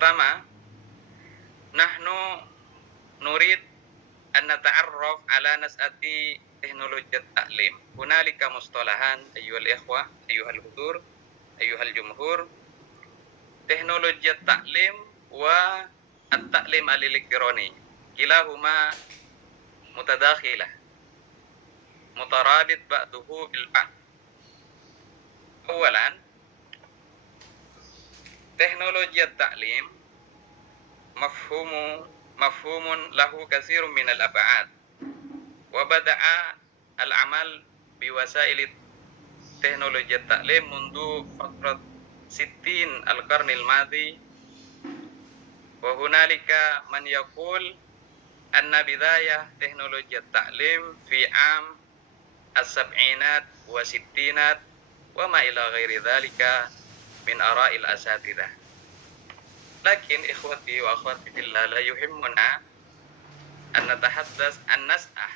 pertama, nahnu nurid an nata'arraf ala nas'ati teknologi ta'lim. Hunalika mustalahan ayyuhal ikhwah, ayyuhal hudur, ayyuhal jumhur. Teknologi ta'lim wa at-ta'lim al-elektroni. Kilahuma mutadakhilah. Mutarabit ba'duhu bil ba'd. Awalan, teknologi ta'lim mafhumun lahu katsirun min al-ab'ad wa bada'a al-amal biwasail teknologi ta'lim mundu fatrat 60 al-qarn al-madi wa hunalika man yaqul anna bidayah teknologi ta'lim fi am as-sab'inat wa sittinat wa ma ila ghairi dhalika min ara'il asatidah. Lakin ikhwati wa akhwati fillah la yuhimmuna an natahaddas an nas'ah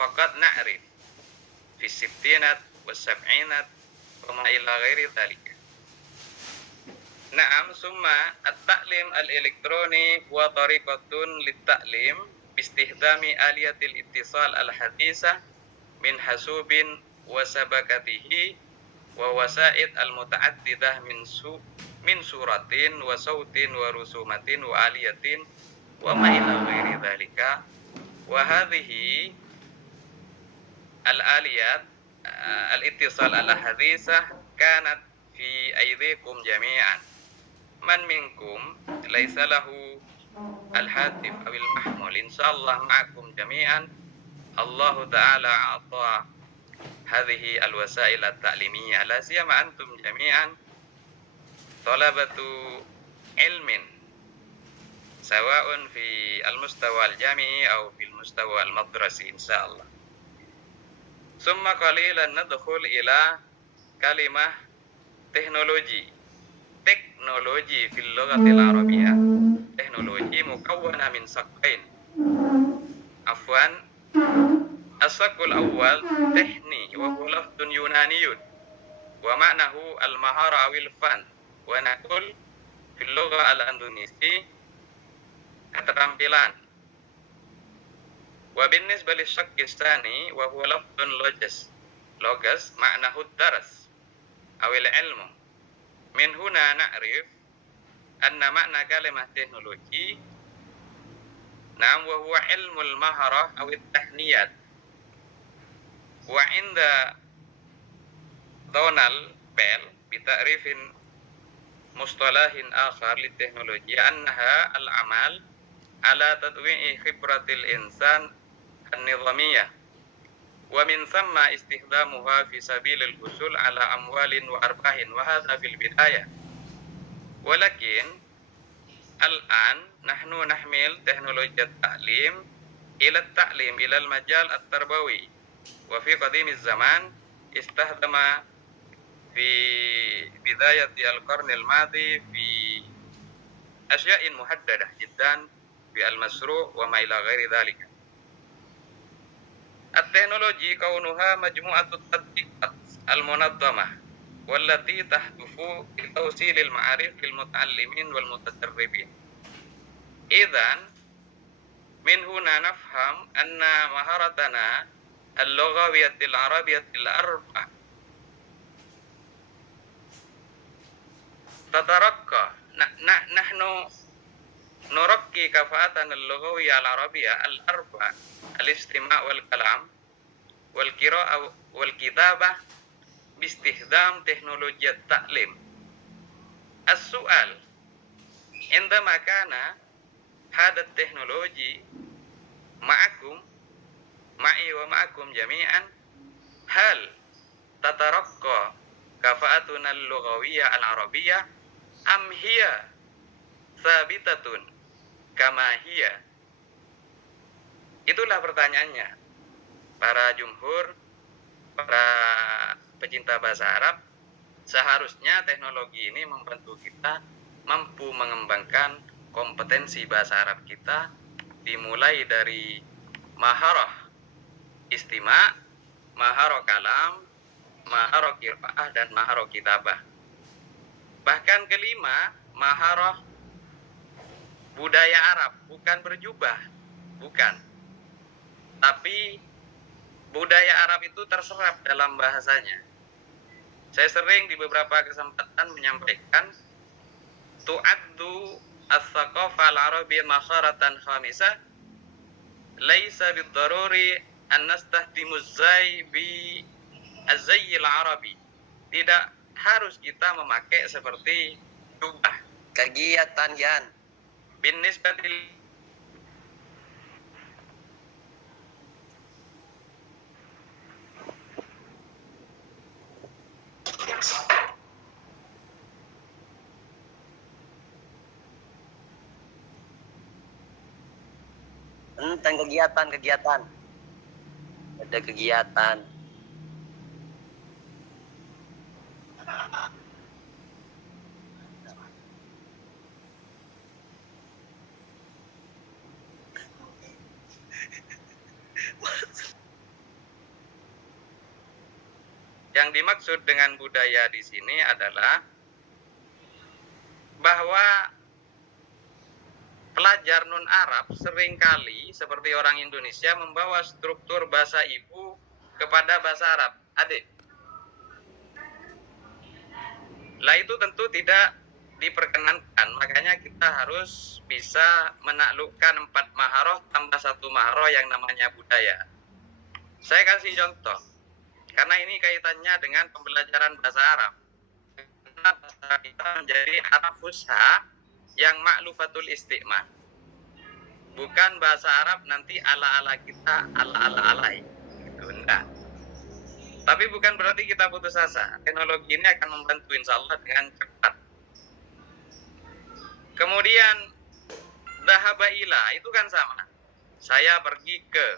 faqad na'rif fi sittinat wa sab'inat wa ma ila ghairi dhalika. Na'am, summa at-ta'lim al-elektroni huwa tariqatun lit-ta'lim bistihdami aliyatil ittisal al-hadisah min hasubin wa sabakatihi wa wasa'id al-muta'addidah min suratin wa sautin wa rusumatin wa aliyatin wa ma ila ghairi dhalika. Wa hadhihi al-aliyat al-ittisal al-hadisah kanat fi aydikum jami'an. Man minkum laysa lahu al-hatif awil mahmul insyaallah ma'akum jami'an. Allah ta'ala a'ta hadhihi al-wasail at-ta'limiyah la siyama antum jami'an talabatu ilmin sawa'un fi al-mustawa al-jami'i aw fil mustawa al-madrasi insyaallah. Summa qalilan nadkhul ila kalimah teknologi fil lughatil arabiyyah. Teknologi mukawwana min saqain. Afwan, as-saqul awwal tehni wa huwa lafdun yunaniyun wa ma'nahu al-mahara awil fan wa naqul fil lugha al-indonesi keterampilan. Wa binisbah lis-shaqqi tsani wa huwa lafdun logas ma'nahu ad-daras awil ilmu. Min huna na'rif anna ma'na kalimah teknologi na'am wa huwa ilmul maharah aw at-tahniyat. Wa inda Donald Bell bita'rifin mustalahin akhar li teknologi annaha al-amal ala tadwi'i khibratil insan an-nizamiyah wa min thumma istihdamuha fi sabilil husul ala amwalin wa arbahin wa hadha fil bidayah. Walakin al-an nahnu nahmil teknologi at-ta'lim ila at-ta'lim ila al-majal at-tarbawi wa fi qadim az-zaman istahdama fi bidayati al-qarn al-madi fi asya'in muhaddadah jiddan fi al-masru' wa ma ila ghairi dhalika. At-teknologi kaunuha majmu'atut tatbiqat al-munazzamah wallati tahdufu li tawsilil ma'arif lil muta'allimin wal mutadarribin. Idzan min huna nafham anna maharatana al-lughawiyatil arabiyyatil arba tatarakka nahnu nurakki kafa'atan al-lughawiyya al-arabiyya al-arba al-istima' wal kalam wal qira'ah wal kitabah bistihdam teknologi at-ta'lim. As-su'al indama kana hada teknologi ma'akum ma'i wa ma'akum jami'an hal tatarakka kafa'atuna al-lughawiyya al-arabiyyah am hiya thabitatun kama hiya. Itulah pertanyaannya. Para jumhur, para pecinta bahasa Arab, seharusnya teknologi ini membantu kita mampu mengembangkan kompetensi bahasa Arab kita, dimulai dari maharah istima', maharah kalam, maharah qiraah dan maharah kitabah. Bahkan kelima, maharah budaya Arab, bukan berjubah, bukan. Tapi budaya Arab itu terserap dalam bahasanya. Saya sering di beberapa kesempatan menyampaikan tu'addu as-saqafah al-arabiyyah makharatan khamisah laisa bid-daruri an nastahdimu az-zay bi az-zay al-arabi. Tidak harus kita memakai seperti jubah. Kegiatan Yan. Binisbatil tentang kegiatan. Ada kegiatan. Yang dimaksud dengan budaya di sini adalah bahwa pelajar non-Arab seringkali seperti orang Indonesia membawa struktur bahasa ibu kepada bahasa Arab. Adik. Lah itu tentu tidak diperkenankan. Makanya kita harus bisa menaklukkan 4 maharoh tambah 1 maharoh yang namanya budaya. Saya kasih contoh. Karena ini kaitannya dengan pembelajaran bahasa Arab. Karena bahasa kita menjadi Arab Fusha yang maklufatul istiqmal. Bukan bahasa Arab nanti ala-ala kita, ala-ala-alai. Gitu, enggak. Tapi bukan berarti kita putus asa. Teknologi ini akan membantu insya Allah dengan cepat. Kemudian, dhahaba ila, itu kan sama. Saya pergi ke,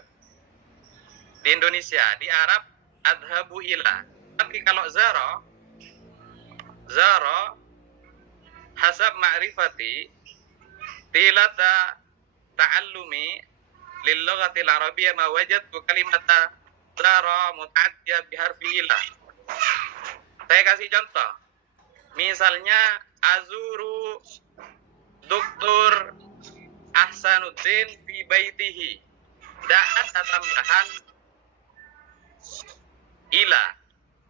di Indonesia, di Arab, adhabu ila. Tapi kalau zara hasab ma'rifati tilata ta'allumi lil lughatil arabiyyah ma wajadtu kalimata zara muta'addiyah biharfi ila. Saya kasih contoh. Misalnya azuru Dr. Ahsanuddin fi baitihi. Ada tambahan ila.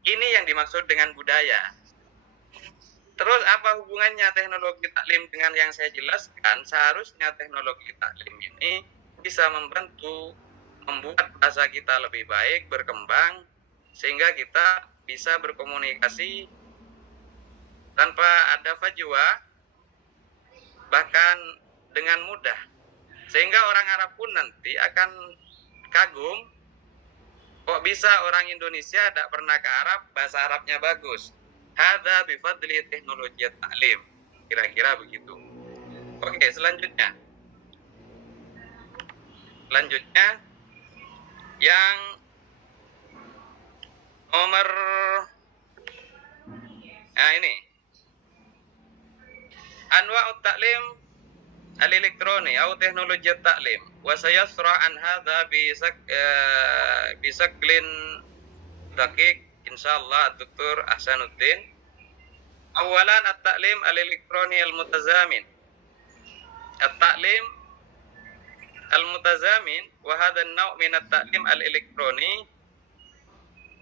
Ini yang dimaksud dengan budaya. Terus apa hubungannya teknologi taklim dengan yang saya jelaskan? Seharusnya teknologi taklim ini bisa membantu membuat bahasa kita lebih baik, berkembang, sehingga kita bisa berkomunikasi tanpa ada fajwa, bahkan dengan mudah. Sehingga orang Arab pun nanti akan kagum, kok bisa orang Indonesia tidak pernah ke Arab, bahasa Arabnya bagus. Hadza bifadli teknologi taklim. Kira-kira begitu. Oke, selanjutnya. Yang nomor ini. Anwa'ut taklim al-elektroni atau teknologi taklim. Wa sayasra an hadza bi saklin daqiq insyaallah Dr. Ahsanuddin. Awalan at-ta'lim al-elektroni al-mutazamin. At-ta'lim al-mutazamin wa hadha an-naw' min at-ta'lim al-elektroni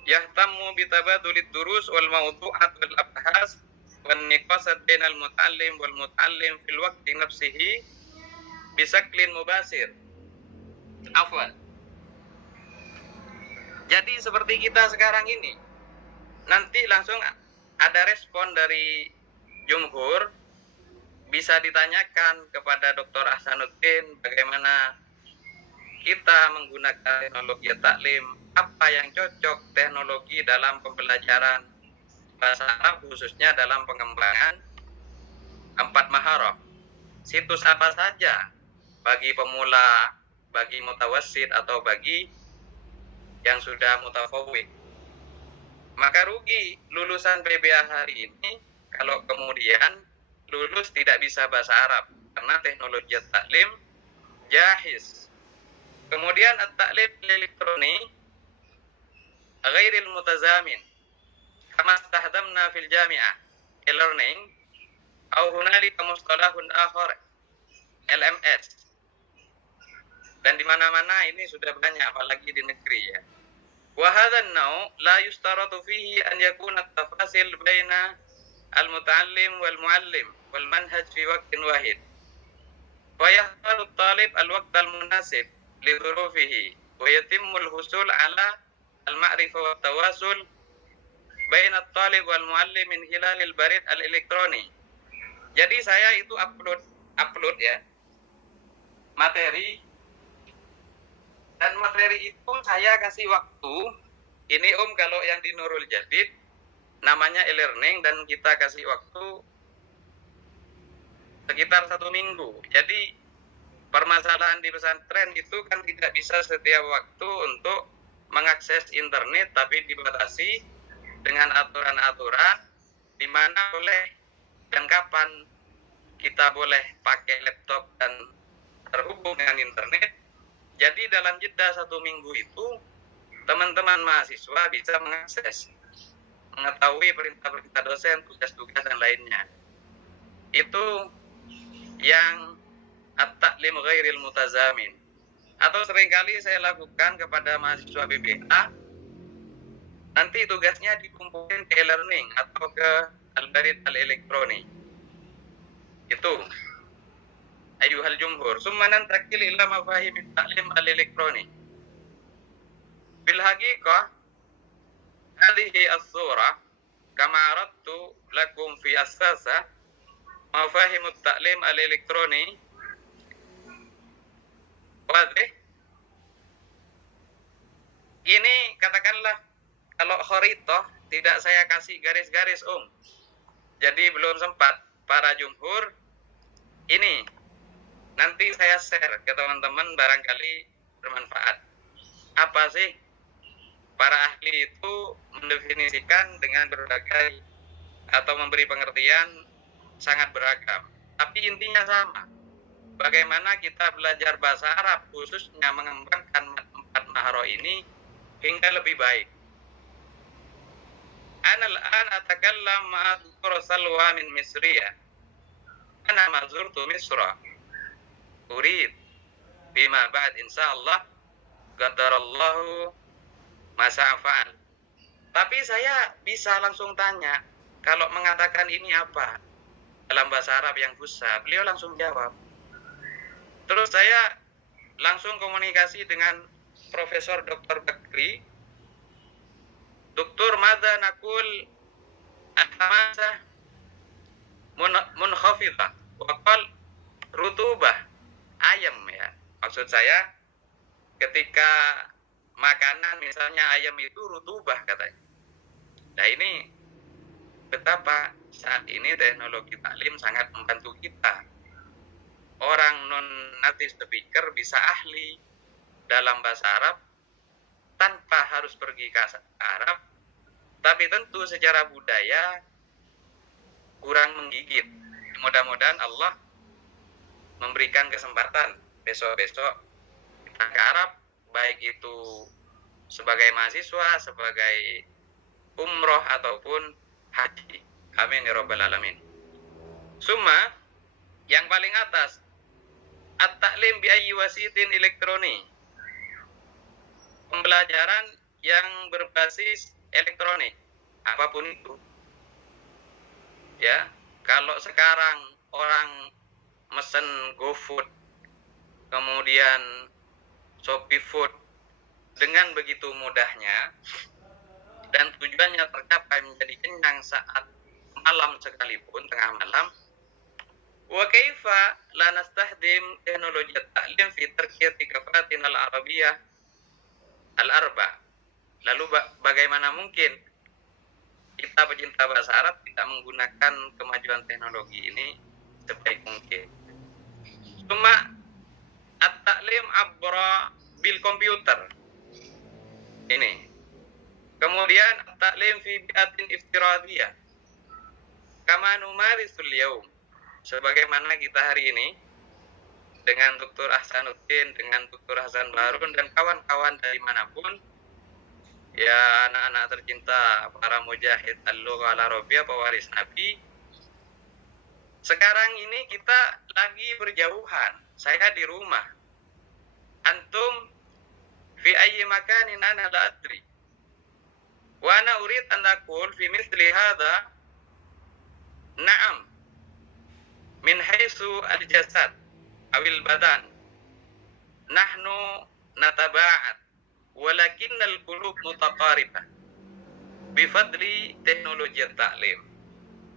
yahtammu bi tabadul ad-durus wal mawdu'at wal abhas wan niqasat bainal muta'allim wal muta'allim fil waqti nafsihi bi saklin mubasir. Afwan. Jadi seperti kita sekarang ini, nanti langsung ada respon dari jumhur, bisa ditanyakan kepada Dr. Ahsanuddin bagaimana kita menggunakan teknologi taklim, apa yang cocok teknologi dalam pembelajaran bahasa Arab, khususnya dalam pengembangan 4 maharoh. Situs apa saja bagi pemula, bagi mutawassit atau bagi yang sudah mutafawwid. Maka rugi lulusan PBA hari ini kalau kemudian lulus tidak bisa bahasa Arab karena teknologi taklim jahiz. Kemudian at-taklim elektroni ghairil mutazamin kama istahdamna fil jami'ah e-learning atau hunalika mustalahun akhar LMS. Dan di mana-mana ini sudah banyak, apalagi di negeri ya. Wa hadzal nau' la yustaratu fihi an yakuna at-tafasil baina al-muta'allim wal mu'allim wal manhaj fi waqtin wahid. Wa yahtaru at-talib al-waqt al-munasib li dhurufihi wa yatimmu al-husul ala al-ma'rifah wa tawasul baina at-talib wal mu'allim min hilal al-barid al-elektroni. Jadi saya itu upload ya materi, dan materi itu saya kasih waktu. Ini kalau yang di Nurul Jadid namanya e-learning, dan kita kasih waktu sekitar 1 minggu. Jadi permasalahan di pesantren itu kan tidak bisa setiap waktu untuk mengakses internet, tapi dibatasi dengan aturan-aturan di mana boleh dan kapan kita boleh pakai laptop dan terhubung dengan internet. Jadi dalam jeda 1 minggu itu teman-teman mahasiswa bisa mengakses, mengetahui perintah-perintah dosen, tugas-tugas dan lainnya. Itu yang at-ta'lim ghairil mutazamin. Atau seringkali saya lakukan kepada mahasiswa BBA, nanti tugasnya dikumpulin ke e-learning atau ke al-barid al-elektroni. Itu ayuhal jumhur. Summa nantakil ila mafahim at-ta'lim al-elektroni. Bil haqiqah hadhihi as-surah kama aradtu lakum fi as-sasa mafahim at-ta'lim al-elektroni wadih. Ini katakanlah kalau kharitoh tidak saya kasih garis-garis jadi belum sempat para jumhur. Ini nanti saya share ke teman-teman, barangkali bermanfaat. Apa sih para ahli itu mendefinisikan dengan berbagai atau memberi pengertian sangat beragam, tapi intinya sama. Bagaimana kita belajar bahasa Arab, khususnya mengembangkan 4 maharo ini hingga lebih baik. Ana al-an atakallam ma'a Dr. Salwa min Misriya. Ana ma zurtu Misra. Urid bima ba'd insyaallah qadarallahu ma sa'afa'al. Tapi saya bisa langsung tanya, kalau mengatakan ini apa dalam bahasa Arab yang fusha, beliau langsung jawab. Terus saya langsung komunikasi dengan Profesor Dr. Bakri. Doktor madza nakul ahmasa munkhafidhah wa qal rutubah ayam ya. Maksud saya ketika makanan misalnya ayam itu rutubah katanya. Nah ini betapa saat ini teknologi taklim sangat membantu kita. Orang non-native speaker bisa ahli dalam bahasa Arab tanpa harus pergi ke Arab, tapi tentu secara budaya kurang menggigit. Mudah-mudahan Allah memberikan kesempatan besok-besok kita ke Arab, baik itu sebagai mahasiswa, sebagai umroh ataupun haji. Amin ya rabbal alamin. Summa yang paling atas, at-ta'lim bi ayyi wasitin elektroni. Pembelajaran yang berbasis elektronik, apapun itu. Ya, kalau sekarang orang mesen GoFood, kemudian Shopee Food dengan begitu mudahnya dan tujuannya tercapai menjadi kenyang saat malam sekalipun, tengah malam. Wa kaifa la nastahdim teknologi at-ta'lim fi tarkiyati kafatin al-arabiyyah al-arba. Lalu bagaimana mungkin kita pecinta bahasa Arab tidak menggunakan kemajuan teknologi ini sebaik mungkin. Cuma at-ta'lim abra bil komputer. Ini. Kemudian at-ta'lim fi bi'atin iftiradiyah. Kama numarisul yaum. Sebagaimana kita hari ini dengan Dr. Ahsanuddin, dengan Dr. Hasan Barun dan kawan-kawan dari manapun, ya anak-anak tercinta para mujahid al-lugha al-arabiyyah, pewaris Nabi, Sekarang ini kita lagi berjauhan. Saya di rumah. Antum fi ayyi makanin ana la adri. Wa ana urid an aqul fi mithli hadha na'am min haitsu al-jasad awil badan nahnu nataba'ad walakin al-qulub mutaqaribah bifadli teknologi taklim.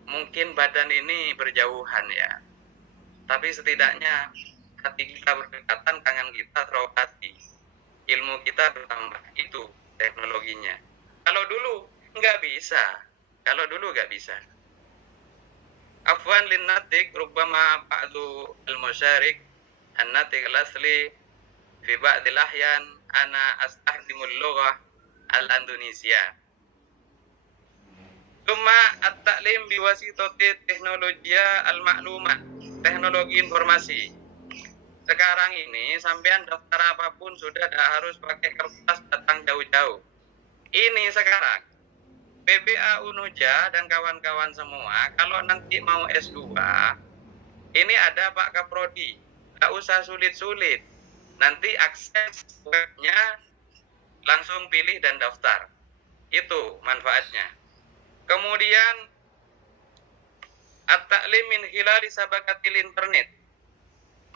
Mungkin badan ini berjauhan ya, tapi setidaknya hati kita berdekatan, tangan kita terobati, ilmu kita bertambah. Itu teknologinya. Kalau dulu nggak bisa. Afwan lin natik rubbama ba'du al-musyarik an-natik al-asli fi ba'dil ahyan ana astahdimul lughah al-Indonesia. Thumma at-ta'lim biwasitati teknologia al-ma'lumat, teknologi informasi. Sekarang ini sampean daftar apapun sudah tidak harus pakai kertas datang jauh-jauh. Ini sekarang PBA Unuja dan kawan-kawan semua, kalau nanti mau S2, ini ada Pak Kaprodi, nggak usah sulit-sulit. Nanti akses webnya langsung pilih dan daftar. Itu manfaatnya. Kemudian at-ta'lim min khilali sabakatil internet.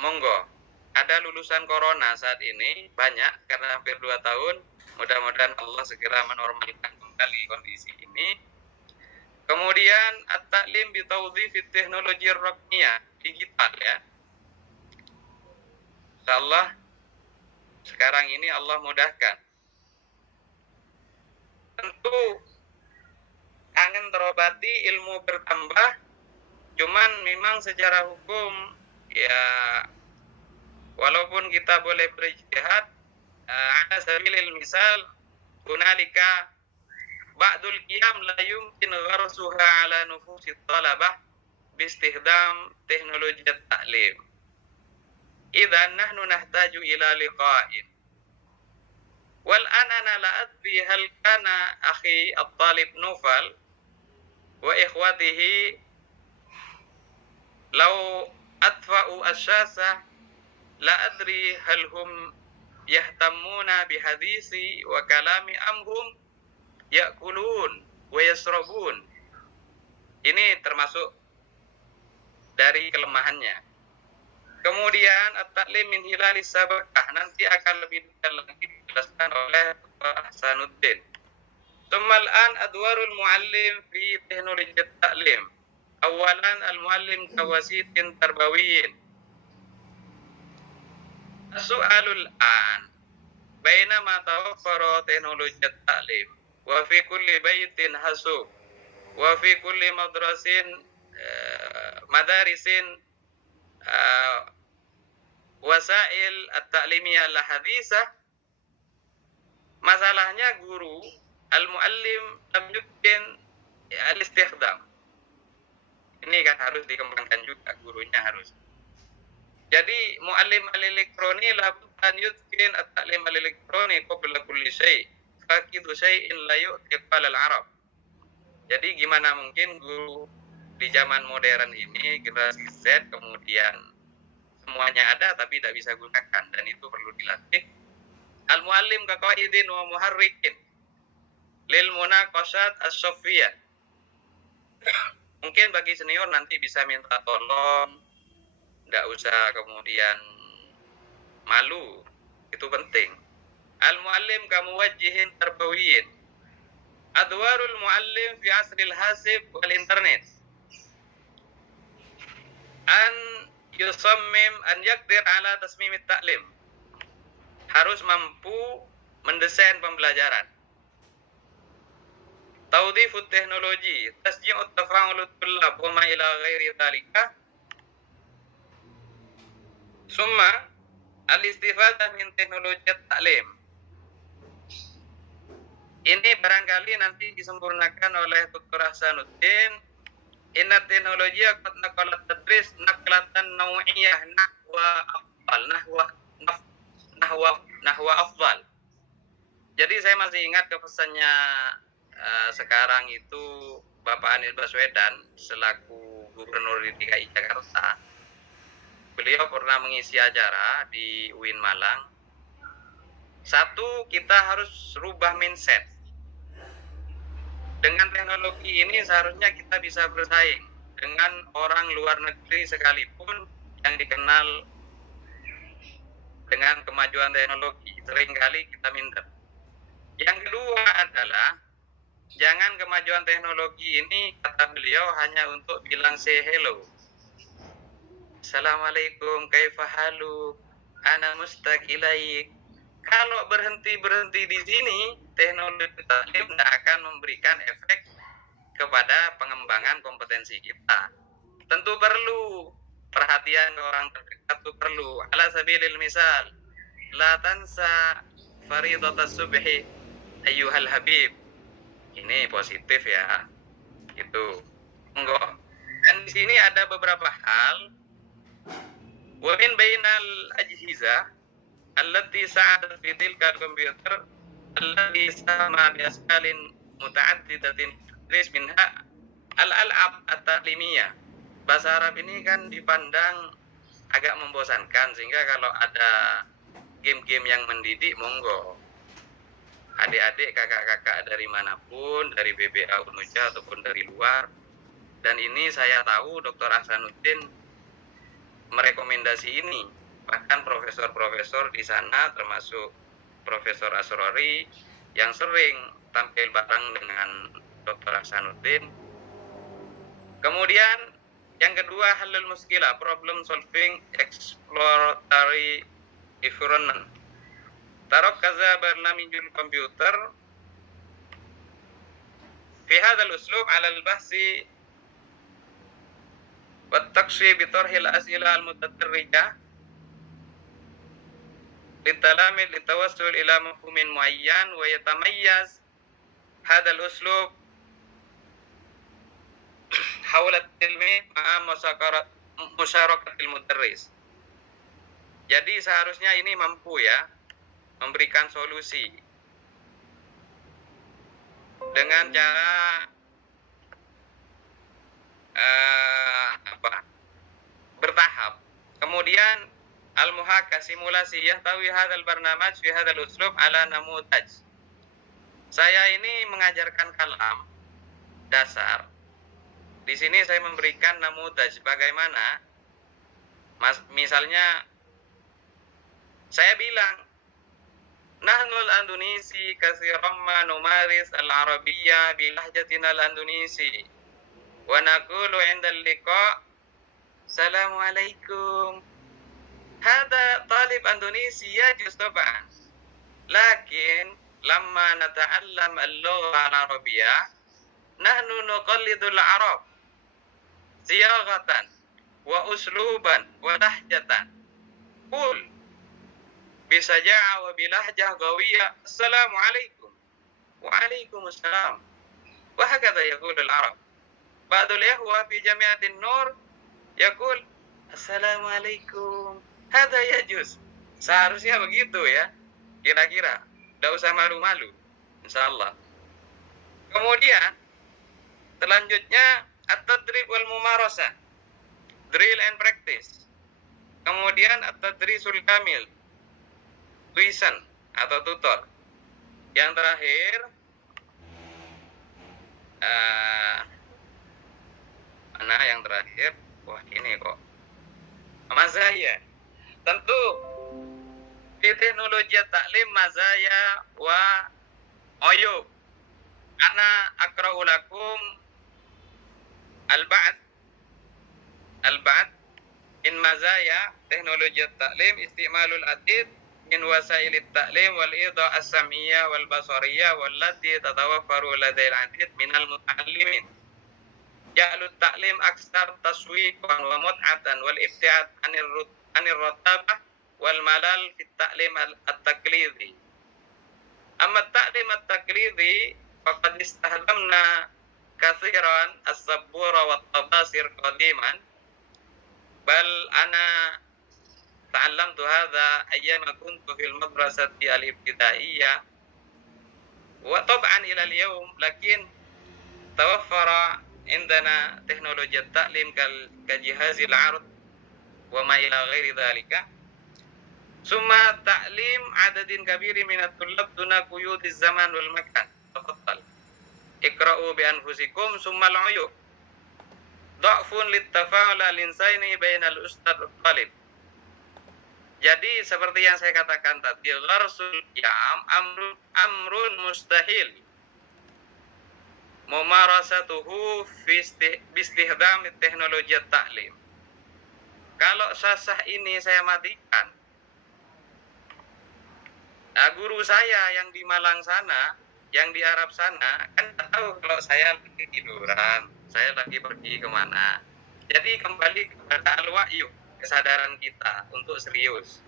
Monggo. Ada lulusan corona saat ini banyak karena hampir 2 tahun. Mudah-mudahan Allah segera menormalkan kembali kondisi ini. Kemudian at-ta'lim bi tawdhif teknologi raqmiyah, digital ya. Insyaallah sekarang ini Allah mudahkan. Tentu kangen terobati, ilmu bertambah, cuman memang secara hukum ya walaupun kita boleh berijtihad, ala sabilil misal hunalika ba'dul qiyam la yumkin gharsuha ala nufusit talabah biistihdam teknologi at-ta'lim. Idzan nahnu nahtaju ila liqa'in. Wal ana la adri hal kana akhi at-talib Nufal wa ikhwatihi law atfa'u asyasa la adri hal hum yahtammuna bihadisi wa kalami amhum ya'kulun wa yasrabun. Ini termasuk dari kelemahannya. Kemudian at-ta'lim min hilalis sabakah, nanti akan lebih detail lagi dijelaskan oleh Pak Hasanuddin. Tsummal an adwarul muallim fi teknologi at-ta'lim. Awalan al-muallim kawasitin tarbawiyin. As-su'alul an bainama tawaffara teknologi at-ta'lim wa fi kulli baitin hasub wa fi kulli madrasin madarisin wasail at-ta'limiyah al-hadisah. Masalahnya guru al-muallim lam yumkin al-istikhdam. Ini kan harus dikembangkan juga, gurunya harus. Jadi muallim al-elektroni labud an yutqin at-ta'lim al-elektroni qabla kulli syai'. Faqidu syai'in la yu'ti qala al-arab. Jadi gimana mungkin guru di zaman modern ini generasi Z kemudian semuanya ada tapi tidak bisa gunakan, dan itu perlu dilatih. Al-muallim kaqaidin wa muharrikin lil munaqashat as-saffiyah. Mungkin bagi senior nanti bisa minta tolong, tidak usah kemudian malu, itu penting. Al-muallim kamuwajjihin tarbawiyin. Adwarul muallim fi asril hasib wal internet. An yusammim an yakdir ala tasmim at-ta'lim. Harus mampu mendesain pembelajaran. Tawdhifut teknologi, tasji'ut tafa'ulut tullab wa ma ila ghairi dhalika. Summa al-istifadah min teknologi at-ta'lim. Ini barangkali nanti disempurnakan oleh Dr. Hasanuddin. Inna teknologi qad naqalat tadris naqlatan naw'iyah nahwa afdal. Jadi saya masih ingat ke pesannya sekarang itu Bapak Anies Baswedan selaku Gubernur di DKI Jakarta, beliau pernah mengisi acara di UIN Malang. Satu, kita harus rubah mindset. Dengan teknologi ini seharusnya kita bisa bersaing dengan orang luar negeri sekalipun yang dikenal dengan kemajuan teknologi. Seringkali kita minder. Yang kedua adalah, jangan kemajuan teknologi ini, kata beliau, hanya untuk bilang say hello. Assalamualaikum, kaifa haluk, ana mustaq ilaik. Kalau berhenti di sini, teknologi taklim tidak akan memberikan efek kepada pengembangan kompetensi kita. Tentu perlu perhatian orang terdekat, itu perlu. Ala sabilil misal, la tansa faridatas subhi ayyuhal habib. Ini positif ya, itu. Enggak. Dan di sini ada beberapa hal. Wa min bainal ajhizah allati sa'adat fi tilka al-computer allati sama bi askalin muta'addidatin tadris minha al-al'ab at-ta'limiyah. Bahasa Arab ini kan dipandang agak membosankan, sehingga kalau ada game-game yang mendidik, monggo. Adik-adik, kakak-kakak dari manapun, dari BBA Unuja ataupun dari luar. Dan ini saya tahu Dr. Ahsanuddin merekomendasi ini. Bahkan profesor-profesor di sana, termasuk Profesor Asrori, yang sering tampil bareng dengan Dr. Ahsanuddin. Kemudian yang kedua, halul muskilah, problem solving exploratory environment. Tarakaza barnamijul komputer fi hadzal uslub 'ala al-bahsi wa at-taqshi bi tarhi al-as'ila al-mutadarrijah litalamil litawassul ila mafhumin muayyan wa yatamayyaz hadzal uslub hawla at-tilmi ma'a musyarakatil mudarris. Jadi seharusnya ini mampu ya memberikan solusi dengan cara bertahap. Kemudian al-muhaka, simulasi, yahtawi hadzal barnamaj fi hadzal uslub ala namudaj. Saya ini mengajarkan kalam dasar. Di sini saya memberikan namudaj, bagaimana misalnya saya bilang nahnu al-Indonesi katsiran ma numaris al-Arabiyya bi lahjatina al-Indonesi wa naqulu 'inda al-liqa' Assalamualaikum. Hada talib Indonesi yajuz taban. Lakin lamma nata'allam al-lugha al-Arabiyyah nahnu nuqallidu al-Arab siyaghatan wa usluban wa lahjatan. Qul bisaja'a wa bilahjah gawiyah assalamualaikum wa alaikumussalam wa hakadha yaqul al-arab. Ba'dul ikhwa fi jami'atin nur yaqul assalamualaikum. Hadha yajuz. Seharusnya begitu ya, kira-kira. Tidak usah malu-malu, insyaallah. Kemudian selanjutnya at-tadrib wal mumarasah, drill and practice. Kemudian at-tadrisul kamil, tuition atau tutor. Yang terakhir mana yang terakhir? Wah, ini kok mazaya. Tentu di teknologi taklim mazaya wa uyub. Ana aqra'u lakum al-ba'd in mazaya teknologi taklim istimalul adid min wasail at-ta'lim wal idha' as-sam'iyya wal basariyya wallati tatawaffaru ladayil adid minal muta'allimin. Ja'alu at-ta'lim aksar taswiqan wa mut'atan wal ibti'ad anir ratabah wal malal fi at-ta'lim at-taqlidi. Amma at-ta'lim at-taqlidi faqad istahdamna katsiran as-sabbura wat tabasir qadiman bal ana ta'allamtu hadha ayyama kuntu fil madrasati al-ibtidaiyah wa tab'an ila al-yawm lakin tawaffara عندنا تكنولوجيا التعليم كجهاز العرض وما إلى غير ذلك. ثم تعليم عدد كبير من الطلاب دون قيود الزمان والمكان. تفضل اقرأوا بأنفسكم ثم العيوب ضعف للتفاعل الإنساني بين الأستاذ والطالب. Jadi seperti yang saya katakan tadi, gharsul qiyam amrun mustahil mumarasatuhu fi istihdam teknologi ta'lim. Kalau sasah ini saya matikan, guru saya yang di Malang sana, yang di Arab sana, kan tahu kalau saya lagi tiduran, saya lagi pergi kemana. Jadi kembali kepada al-wa'yu, kesadaran kita untuk serius.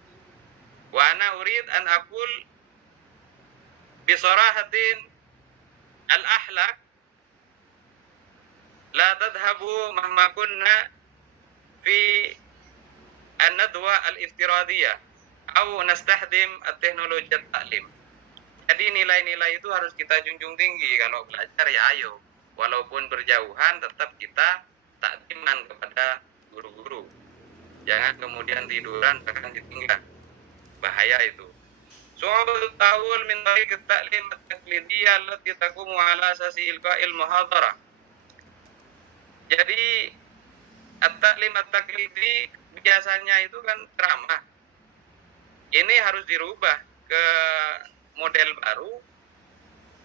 Wa ana urid an aqul bisarahatin al-ahlak la tadhhabu mahma kunna fi an-nadwa al-iftiradiyah atau nastahdim at-teknologi at-ta'lim. Jadi nilai-nilai itu harus kita junjung tinggi. Kalau belajar ya ayo, walaupun berjauhan tetap kita takdiman kepada guru-guru. Jangan kemudian tiduran bahkan ditinggal. Bahaya itu. Su'abul ta'awul min tariq at-ta'lim at-taqlidiyah allati taqumu ala asasi ilqa'il muhadarah. Jadi at-ta'lim at-taqlidi biasanya itu kan ceramah. Ini harus dirubah ke model baru,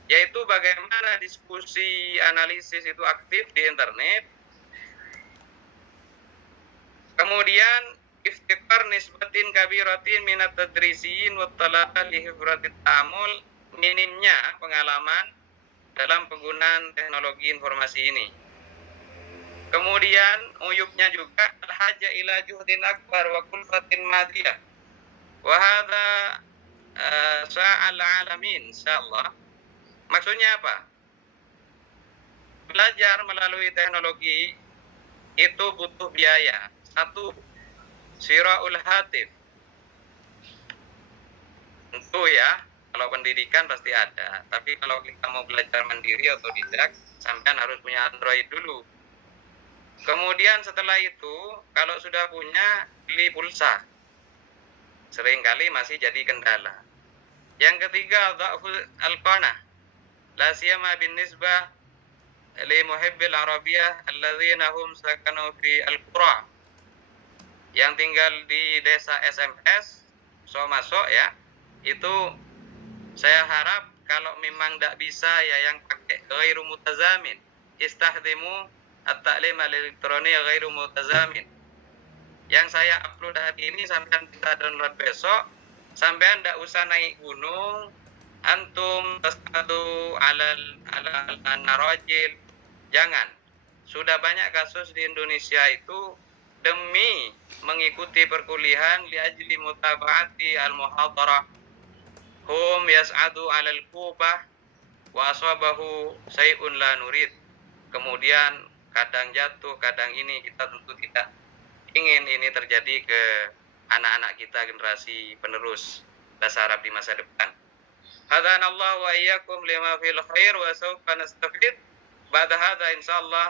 yaitu bagaimana diskusi analisis itu aktif di internet. Kemudian iftikar nisbatin kabiratin minat tadrisiin wa talaqal li hifratit ta'amul, minimnya pengalaman dalam penggunaan teknologi informasi ini. Kemudian uyubnya juga al-haja ila juhdin akbar wa kulfatin madiyah wa hadha sa'al alamin insyaallah. Maksudnya apa? Belajar melalui teknologi itu butuh biaya. Satu, siraul hatif. Tentu ya, kalau pendidikan pasti ada. Tapi kalau kita mau belajar mandiri atau tidak, sampean harus punya Android dulu. Kemudian setelah itu, kalau sudah punya, beli pulsa. Seringkali masih jadi kendala. Yang ketiga, dha'ful al-qanah. La siyama bin nisbah li muhibbil arabiyah alladzina hum sakanu fi al-qura. Yang tinggal di desa SMS, so masuk ya. Itu saya harap kalau memang tidak bisa ya yang pakai ghairu mutazamin. Istahdimu at-ta'lim al-elektroni ghairu mutazamin. Yang saya upload hari ini sampai kita download besok, sampean tidak usah naik gunung, antum tasadu alal narajil. Jangan. Sudah banyak kasus di Indonesia itu demi mengikuti perkuliahan li ajli mutaba'ati al-muhadarah hum yas'adu alal kubah wa asabahu say'un la nurid. Kemudian kadang jatuh, kadang ini, kita tentu tidak ingin ini terjadi ke anak-anak kita, generasi penerus bahasa Arab di masa depan. Hadanallahu wa iyyakum lima fil khair wa sawfa nastafid. Ba'da hadha insyaallah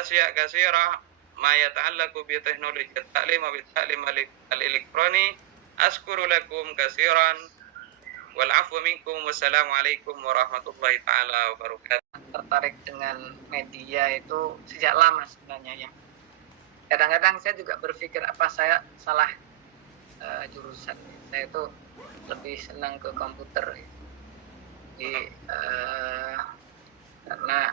asya' katsira ma yata'allaqu bi teknologi at-ta'lim wa bi ta'lim al-elektroni. Askuru lakum katsiran wal 'afwu minkum. Wassalamualaikum warahmatullahi taala wabarakatuh. Tertarik dengan media itu sejak lama sebenarnya ya. Kadang-kadang saya juga berpikir apa saya salah jurusan. Saya itu lebih senang ke komputer. Jadi karena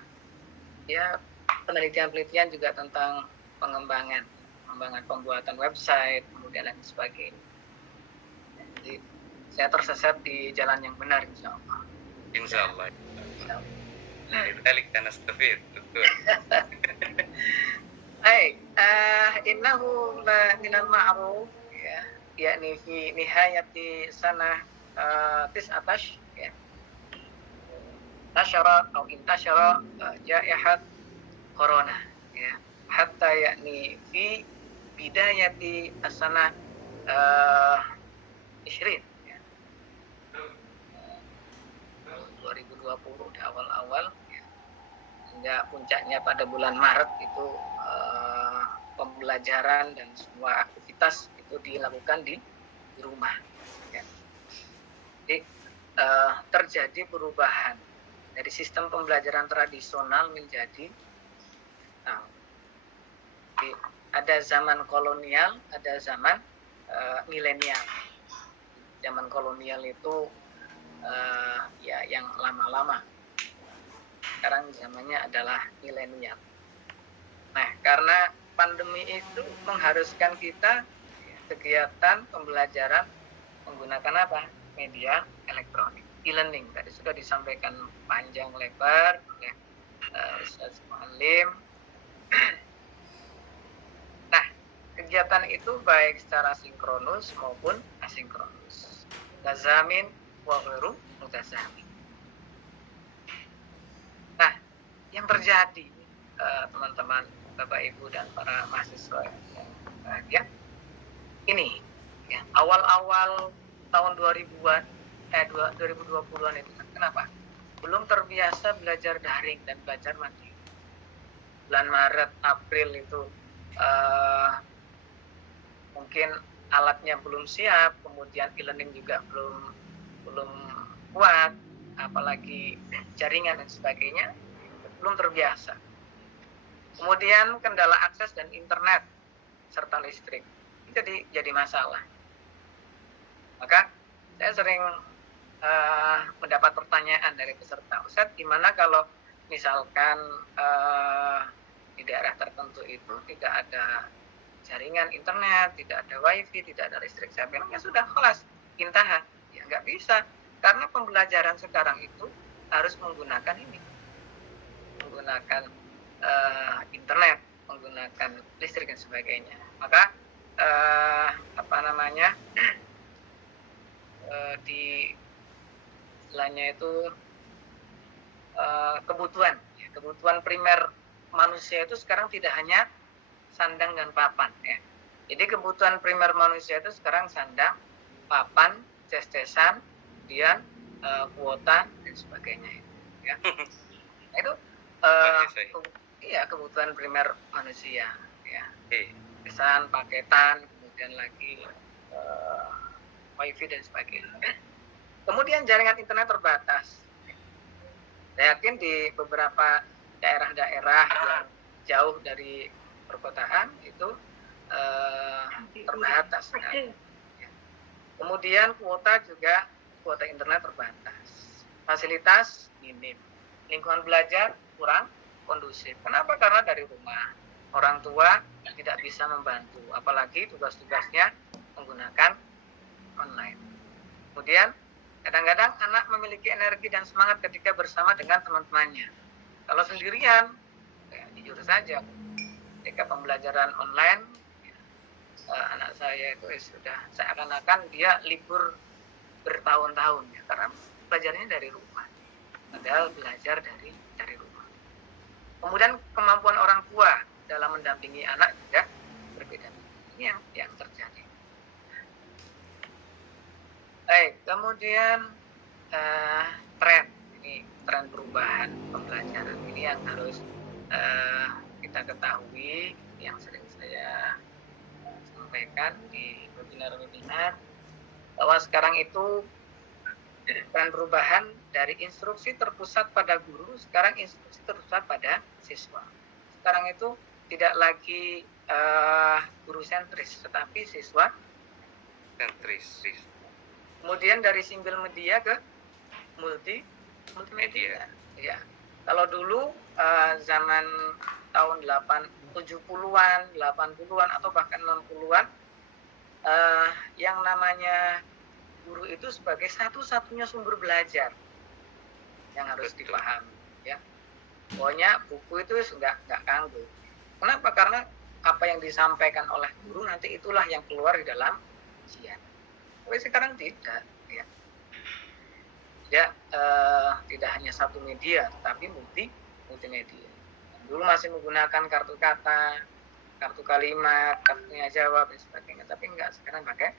ya penelitian-penelitian juga tentang pengembangan pembuatan website, kemudian dan sebagainya. Jadi saya tersesat di jalan yang benar insyaallah. Insyaallah. Dzalik nastafid. Betul. Baik, innahu minal ma'ruf ya, yakni fi nihayati sanah 19 ya. Nasyara atau intasyara jaihat corona ya. Hatta yakni fi bidayati as-sanah 20 ya. 2020 di awal-awal ya. hingga puncaknya pada bulan Maret itu pembelajaran dan semua aktivitas itu dilakukan di rumah. Ya. Jadi terjadi perubahan dari sistem pembelajaran tradisional menjadi jadi, ada zaman kolonial, ada zaman milenial. Zaman kolonial itu ya yang lama-lama. Sekarang zamannya adalah milenial. Nah, karena pandemi itu mengharuskan kita kegiatan pembelajaran menggunakan apa? Media elektronik, e-learning. Tadi sudah disampaikan panjang lebar oleh Ustaz Muallim. Nah, kegiatan itu baik secara sinkronus maupun asinkronus. Mutazamin wa ghairu mutazamin. Nah, yang terjadi teman-teman, Bapak Ibu dan para mahasiswa yang bahagia, ini ya, awal-awal tahun 2000-an 2020-an itu kan kenapa? Belum terbiasa belajar daring dan belajar mandiri. Bulan Maret, April itu mungkin alatnya belum siap, kemudian e-learning juga belum kuat, apalagi jaringan dan sebagainya belum terbiasa. Kemudian kendala akses dan internet serta listrik jadi masalah. Maka saya sering mendapat pertanyaan dari peserta, Ustadz, gimana kalau misalkan di daerah tertentu itu tidak ada jaringan internet, tidak ada wifi, tidak ada listrik? Saya bilang, ya sudah, kelas intaha. Ya nggak bisa, karena pembelajaran sekarang itu harus menggunakan ini, menggunakan internet, menggunakan listrik dan sebagainya. Maka di istilahnya itu kebutuhan primer manusia itu sekarang tidak hanya sandang dan papan, ya. Jadi kebutuhan primer manusia itu sekarang sandang, papan, ces-cesan, kemudian kuota dan sebagainya, ya. Nah, itu kebutuhan primer manusia, ya. Pesan, paketan, kemudian lagi wifi dan sebagainya. Kemudian jaringan internet terbatas. Saya yakin di beberapa daerah-daerah yang jauh dari perkotaan itu terbatas. Kan? Kemudian kuota internet terbatas. Fasilitas minim. Lingkungan belajar kurang kondusif. Kenapa? Karena dari rumah. Orang tua tidak bisa membantu, apalagi tugas-tugasnya menggunakan online. Kemudian kadang-kadang anak memiliki energi dan semangat ketika bersama dengan teman-temannya. Kalau sendirian, ya, jujur saja, ketika pembelajaran online, anak saya itu sudah seakan-akan dia libur bertahun-tahun, ya, karena belajarnya dari rumah. Padahal belajar dari rumah. Kemudian kemampuan orang tua dalam mendampingi anak juga berbeda. Ini yang terjadi. Baik, kemudian tren perubahan pembelajaran ini yang harus kita ketahui, yang sering saya sampaikan di webinar-webinar, bahwa sekarang itu tren perubahan dari instruksi terpusat pada guru, sekarang instruksi terpusat pada siswa. Sekarang itu tidak lagi guru sentris, tetapi siswa sentris. Kemudian dari single media ke multimedia. Ya. Kalau dulu zaman tahun 70-an, 80-an atau bahkan 90-an, yang namanya guru itu sebagai satu-satunya sumber belajar yang harus dipahami, ya. Pokoknya buku itu nggak kanggo. Kenapa? Karena apa yang disampaikan oleh guru nanti itulah yang keluar di dalam ujian. Tapi sekarang tidak, ya. Tidak hanya satu media, tapi multimedia. Dulu masih menggunakan kartu kata, kartu kalimat, kartunya jawab dan sebagainya, tapi enggak, sekarang pakai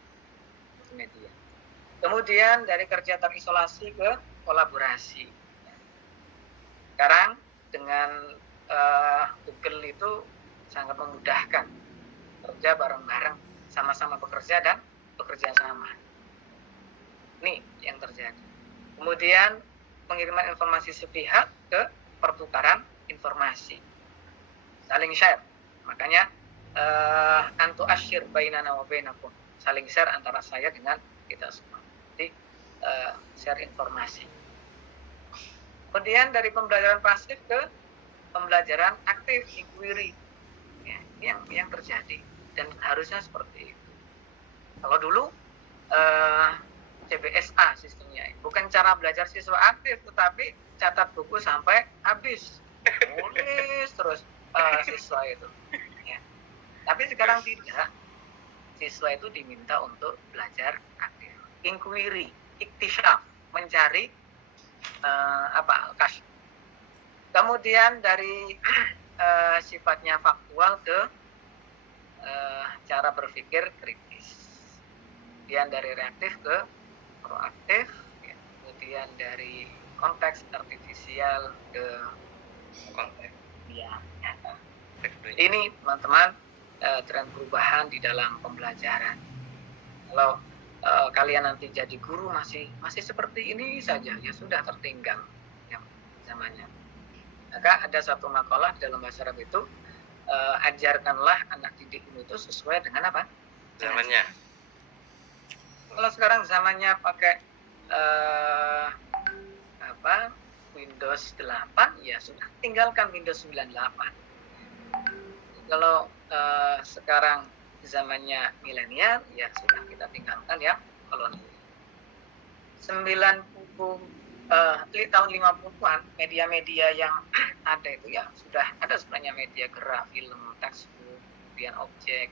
multimedia. Kemudian dari kerja terisolasi ke kolaborasi. Sekarang dengan Google itu sangat memudahkan kerja bareng-bareng, sama-sama bekerja dan bekerja sama. Ini yang terjadi. Kemudian pengiriman informasi sepihak ke pertukaran informasi, saling share. Makanya antu asyir bainana wa bainakum, saling share antara saya dengan kita semua. Jadi share informasi. Kemudian dari pembelajaran pasif ke pembelajaran aktif, inquiry, ya, ini yang terjadi dan harusnya seperti itu. Kalau dulu CBSA sistemnya, bukan cara belajar siswa aktif, tetapi catat buku sampai habis, tulis terus siswa itu. Ya. Tapi sekarang tidak, siswa itu diminta untuk belajar aktif, inquiry, iktisyaf, mencari kasus. Kemudian dari sifatnya faktual ke cara berpikir kritis. Kemudian dari reaktif ke proaktif. Ya. Kemudian dari konteks artifisial ke konteks nyata. Ini teman-teman tren perubahan di dalam pembelajaran. Kalau kalian nanti jadi guru masih seperti ini saja, ya sudah tertinggal yang zamannya. Maka ada satu makalah di dalam bahasa Arab itu, ajarkanlah anak didikmu itu sesuai dengan apa? Zamannya. Kalau sekarang zamannya pakai Windows 8, ya sudah tinggalkan Windows 98. Kalau sekarang zamannya milenial, ya sudah kita tinggalkan ya kolonial. 90 tahun 50-an media-media yang ada itu ya sudah ada sebenarnya media gerak, film, textbook, kemudian objek,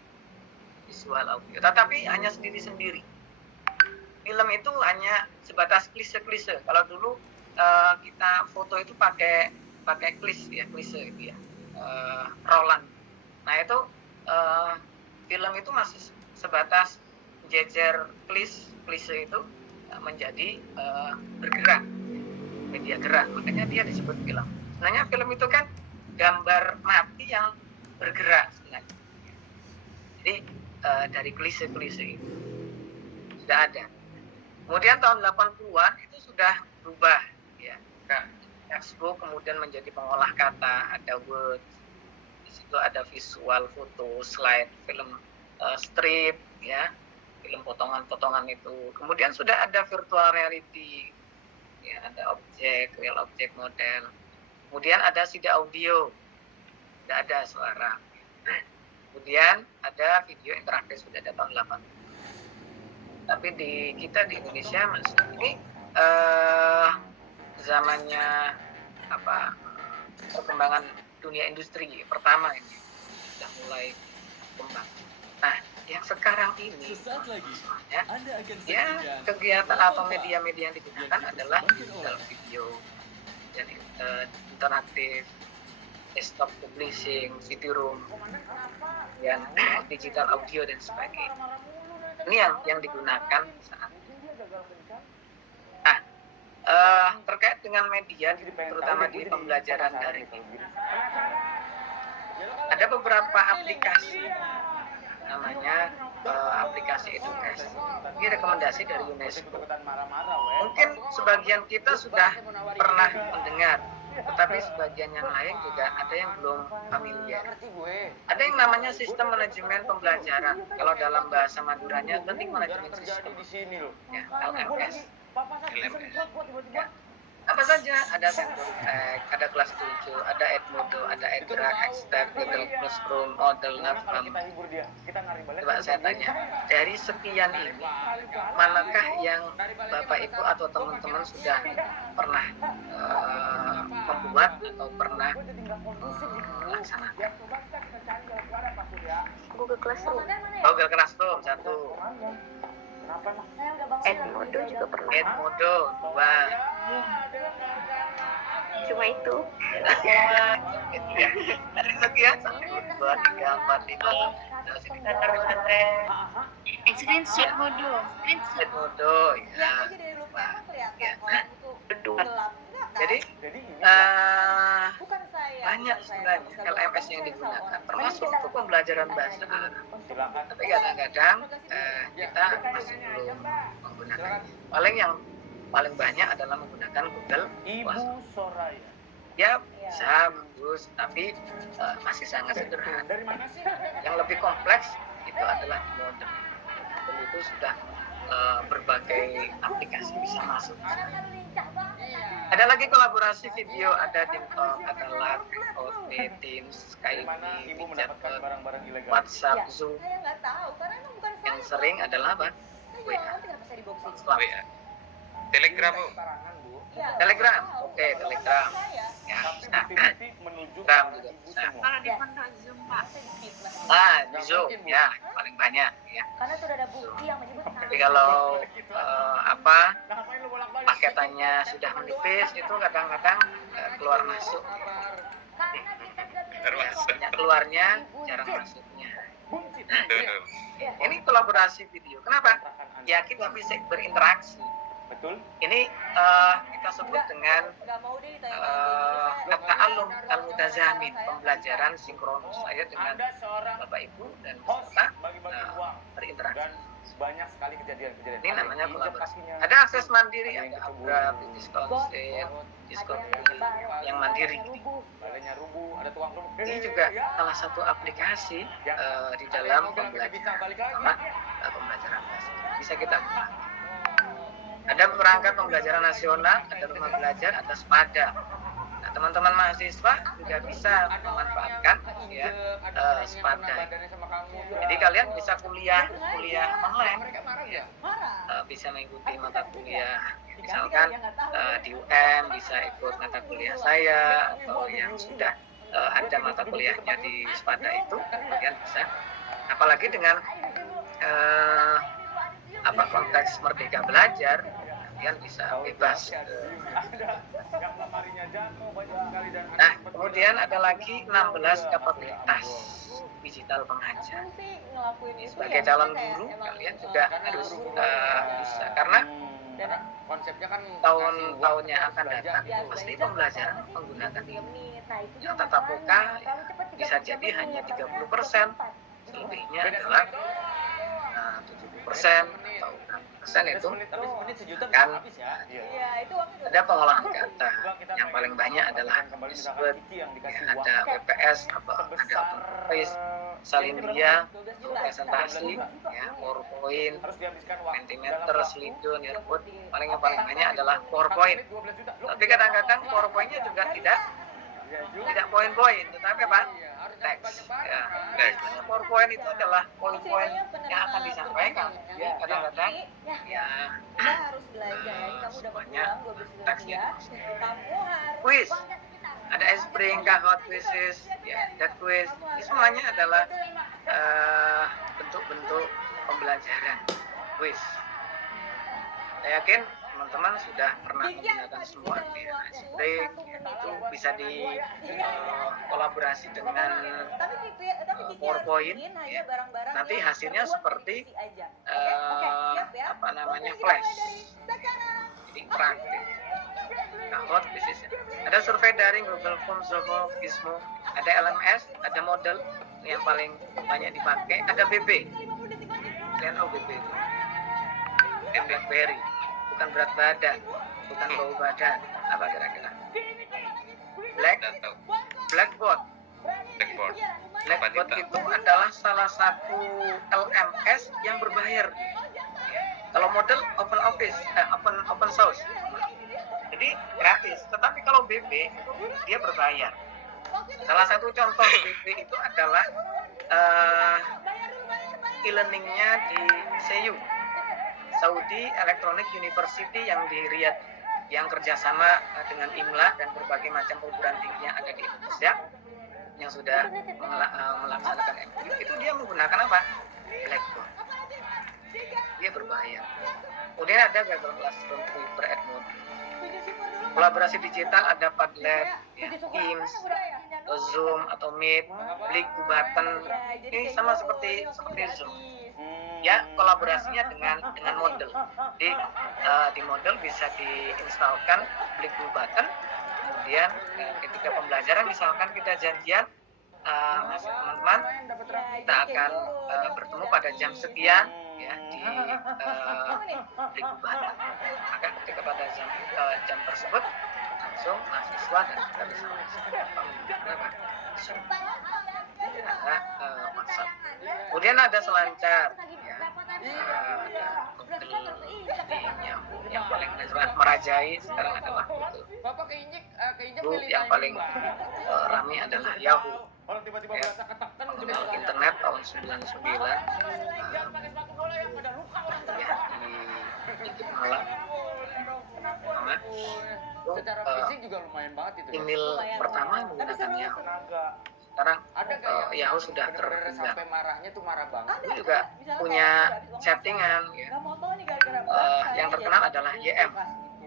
visual, audio, tetapi hanya sendiri-sendiri. Film itu hanya sebatas klise-klise. Kalau dulu kita foto itu pakai klise itu ya, Roland. Nah itu film itu masih sebatas jejer klise itu menjadi bergerak, media gerak, makanya dia disebut film. Sebenarnya film itu kan gambar mati yang bergerak sebenarnya. Jadi dari klise-klise itu sudah ada. Kemudian tahun 80-an itu sudah berubah ya. Facebook kemudian menjadi pengolah kata, ada Word, di situ ada visual, foto, slide, film strip ya, film potongan-potongan itu. Kemudian sudah ada virtual reality, ya, ada objek, real object model. Kemudian ada CD audio, sudah ada suara. Kemudian ada video interaktif, sudah ada tahun 80. Tapi kita di Indonesia masih ini zamannya perkembangan dunia industri pertama ini sudah mulai berkembang. Nah, yang sekarang ini ya kegiatan atau media-media yang digunakan adalah digital video dan interaktif, desktop publishing, CD room, dan digital audio dan sebagainya. Ini yang digunakan saat ini. Nah, terkait dengan media, terutama di pembelajaran daring ini, ada beberapa aplikasi, namanya aplikasi edukasi. Ini rekomendasi dari UNESCO. Mungkin sebagian kita sudah pernah mendengar, tetapi sebagian yang lain juga ada yang belum familiar. Ada yang namanya sistem manajemen pembelajaran. Kalau dalam bahasa Maduranya, learning management system, ya, LMS. Ya. Apa saja? Ada Sensortech, ada kelas 7, ada Edmodo, ada Edra, Extend, Google Classroom, Model, Navram. Coba saya tanya, dari sekian ini, manakah yang Bapak Ibu atau teman-teman sudah pernah membuat atau pernah melaksanakan? Google Classroom. Google Classroom, 1. Edmodo juga pernah. Edmodo, 2. Cuma itu. Dari sekian, 1, 2, 3, 4, 5. Screenshot Modo. Edmodo, ya. Ya. Bedul. Jadi banyak sebenarnya LMS yang digunakan, termasuk untuk pembelajaran bahasa Arab. Tapi kadang-kadang kita masih belum menggunakan. Paling banyak adalah menggunakan Google. Ibu Soraya. Ya bisa bagus, tapi masih sangat sederhana. Dari mana sih? Yang lebih kompleks itu adalah modem. Modem itu sudah berbagai aplikasi bisa masuk. Ada lagi kolaborasi video, ada TikTok, ada Live, OT, Teams, Skype, Mana ibu mendapatkan barang-barang ilegal? WhatsApp, Zoom. Yang sering adalah apa? WA. WA. Telegram, Bu. Telegram, oke, Telegram. Ya, bisa. Bukti-bukti menunjukkan Telegram juga ibu bisa. semua. Kalau di pondok Zoom, Pak. Di Zoom, ya, paling banyak. Ya. Karena sudah ada bukti yang menyebut Tapi kalau Ngapain lu bolak-balik? paketannya sudah menipis, itu kadang-kadang keluar masuk. Termasuk. Banyak keluarnya, jarang masuknya. Betul. Ini kolaborasi video. Kenapa? Ya kita bisa berinteraksi. Betul? Ini kita sebut dengan at-ta'allum al-mutazamin, pembelajaran sinkronus. Saya dengan Anda seorang Bapak Ibu dan host peserta bagi-bagi uang berinteraksi. dan banyak sekali kejadian-kejadian. Ini namanya Injek kolaborasi. kakinya. Ada akses mandiri, Ada yang ada kecebur. Abra, Diskon yang mandiri. Badannya rubuh, ada tukang rubuh. Ini juga salah satu aplikasi di dalam pembelajaran pembelajaran bahasa. Bisa kita gunakan. Ada perangkat pembelajaran nasional, ada rumah belajar, ada Spada. Nah, teman-teman mahasiswa juga bisa memanfaatkan ya Spada. Jadi kalian bisa kuliah online, ya. Bisa mengikuti mata kuliah. Misalkan di UM bisa ikut mata kuliah saya, atau yang sudah ada mata kuliahnya di Spada itu, kalian bisa. Apalagi dengan konteks Merdeka Belajar, kalian bisa bebas. Nah, kemudian ada lagi 16 kapabilitas digital pengajar. Sebagai calon guru, kalian juga harus bisa, karena konsepnya kan tahun-tahunnya akan datang pasti pembelajaran menggunakan ini. Yang tatap muka bisa jadi hanya 30%, selebihnya adalah 70% atau 6% itu kan ada pengolahan kata. Yang paling banyak adalah disebut ada WPS, ada OpenOffice, Salindia, presentasi, ya, PowerPoint, Mentimeter, Slido, Nearpod. Paling banyak adalah PowerPoint. Tapi kadang-kadang PowerPoint-nya juga tidak poin-poin, tetapi apa? Teks. Ya, teks. PowerPoint itu adalah poin-poin yang akan disampaikan. Kadang-kadang ya harus belajar. Kamu dapat semuanya uang 12 teksnya. kamu harus Quiz. Ada Spring, Hot Quizzes, ya, That Quiz. Ini semuanya adalah bentuk-bentuk pembelajaran. Quiz. Saya yakin teman-teman sudah pernah menggunakan semua ya. Spring itu bisa di kolaborasi dengan PowerPoint, ya. Nanti hasilnya seperti Flash. Jadi interaktif. Hot Quizzes. Ada survei daring, Google Forms, Zoho, Gizmo, ada LMS, ada model yang paling banyak dipakai, ada BB. Kalian tahu BB itu? BlackBerry. Bukan berat badan, bukan bau badan. Apa kira-kira? Blackboard. Blackboard itu adalah salah satu LMS yang berbayar. Kalau model open source. Jadi gratis. Tetapi kalau BB itu dia berbayar. Salah satu contoh BB itu adalah e-learningnya di CEU, Saudi Electronic University yang di Riyadh, yang kerjasama dengan IMLA dan berbagai macam perguruan tinggi yang ada di Indonesia yang sudah melaksanakan MOU. Itu dia menggunakan apa? Blackboard. Dia berbayar. Kemudian ada Google Classroom, Twitter, Edmodo. Kolaborasi digital ada Padlet, ya, Teams, Zoom atau Meet, Blik, Button. Ini sama seperti Zoom. Ya, kolaborasinya dengan model. Di model bisa diinstalkan Blik, Button, kemudian ketika pembelajaran misalkan kita janjian teman-teman kita akan bertemu pada jam sekian ya di Blikubana. Maka ketika pada jam tersebut langsung mahasiswa dan kita bisa ada WhatsApp. Kemudian ada selancar ya. Yang paling merajai sekarang adalah itu. Bapak keinjek Yang paling ramai adalah Yahoo. Orang tiba-tiba Ya. berasa ketekan Kenal internet tahun 99 pakai sepatu bola yang pada luka orang ya di Dikit Malang. Nah, secara fisik juga lumayan banget itu. email pertama menggunakan Yahoo. Sekarang Ada nggak Yahoo sudah bener-bener tertinggal. sampai marahnya tuh marah banget. Itu juga punya chattingan ya. Nggak mau tahu nih gara-gara Yang terkenal adalah YM.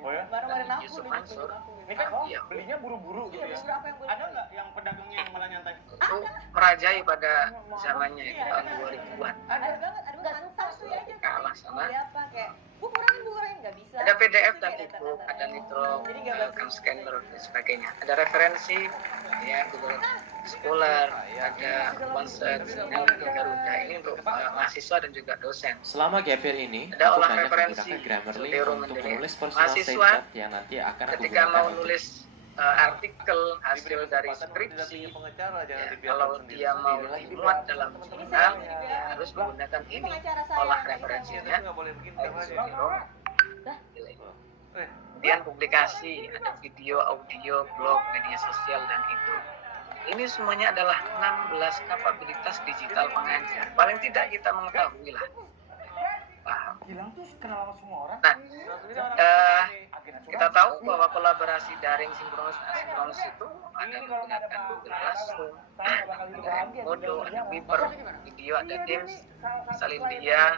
Oh ya? Baru-baru aku Yusuf nih, Mansur. Ini kan Iya. belinya buru-buru gitu ya. berapa yang boleh Ada nggak yang pedagangnya yang malah nyantai? Itu merajai pada zamannya itu tahun 2000-an. ada banget ada nggak satu aja Kalah sama Beli apa kayak bu kurangin nggak bisa ada PDF dan Kayak ebook, kata-kata. ada nitro, Jadi nggak bagus. cam scanner dan sebagainya. Ada referensi ya Google Scholar, ada OneSearch, yang untuk Garuda ini untuk mahasiswa dan juga dosen. Selama gap year ini, Ada aku olah banyak referensi, menggunakan Grammarly Zotero untuk Mendeley. menulis personal Mahasiswa statement yang nanti akan aku Ketika gunakan mau untuk nulis artikel hasil dari skripsi, ya, kalau dia mau dimuat dalam jurnal, ya harus menggunakan ini olah referensinya. Zotero, Kemudian publikasi, ada video, audio, blog, media sosial, dan itu. Ini semuanya adalah 16 kapabilitas digital pengajar. Paling tidak kita mengetahui lah. Paham? Gilang tuh kenal sama semua orang. Nah, kita tahu bahwa kolaborasi daring sinkronus asinkronus itu ada menggunakan Google Classroom, ada Modo, ada Viber, video, ada Teams, Salindia,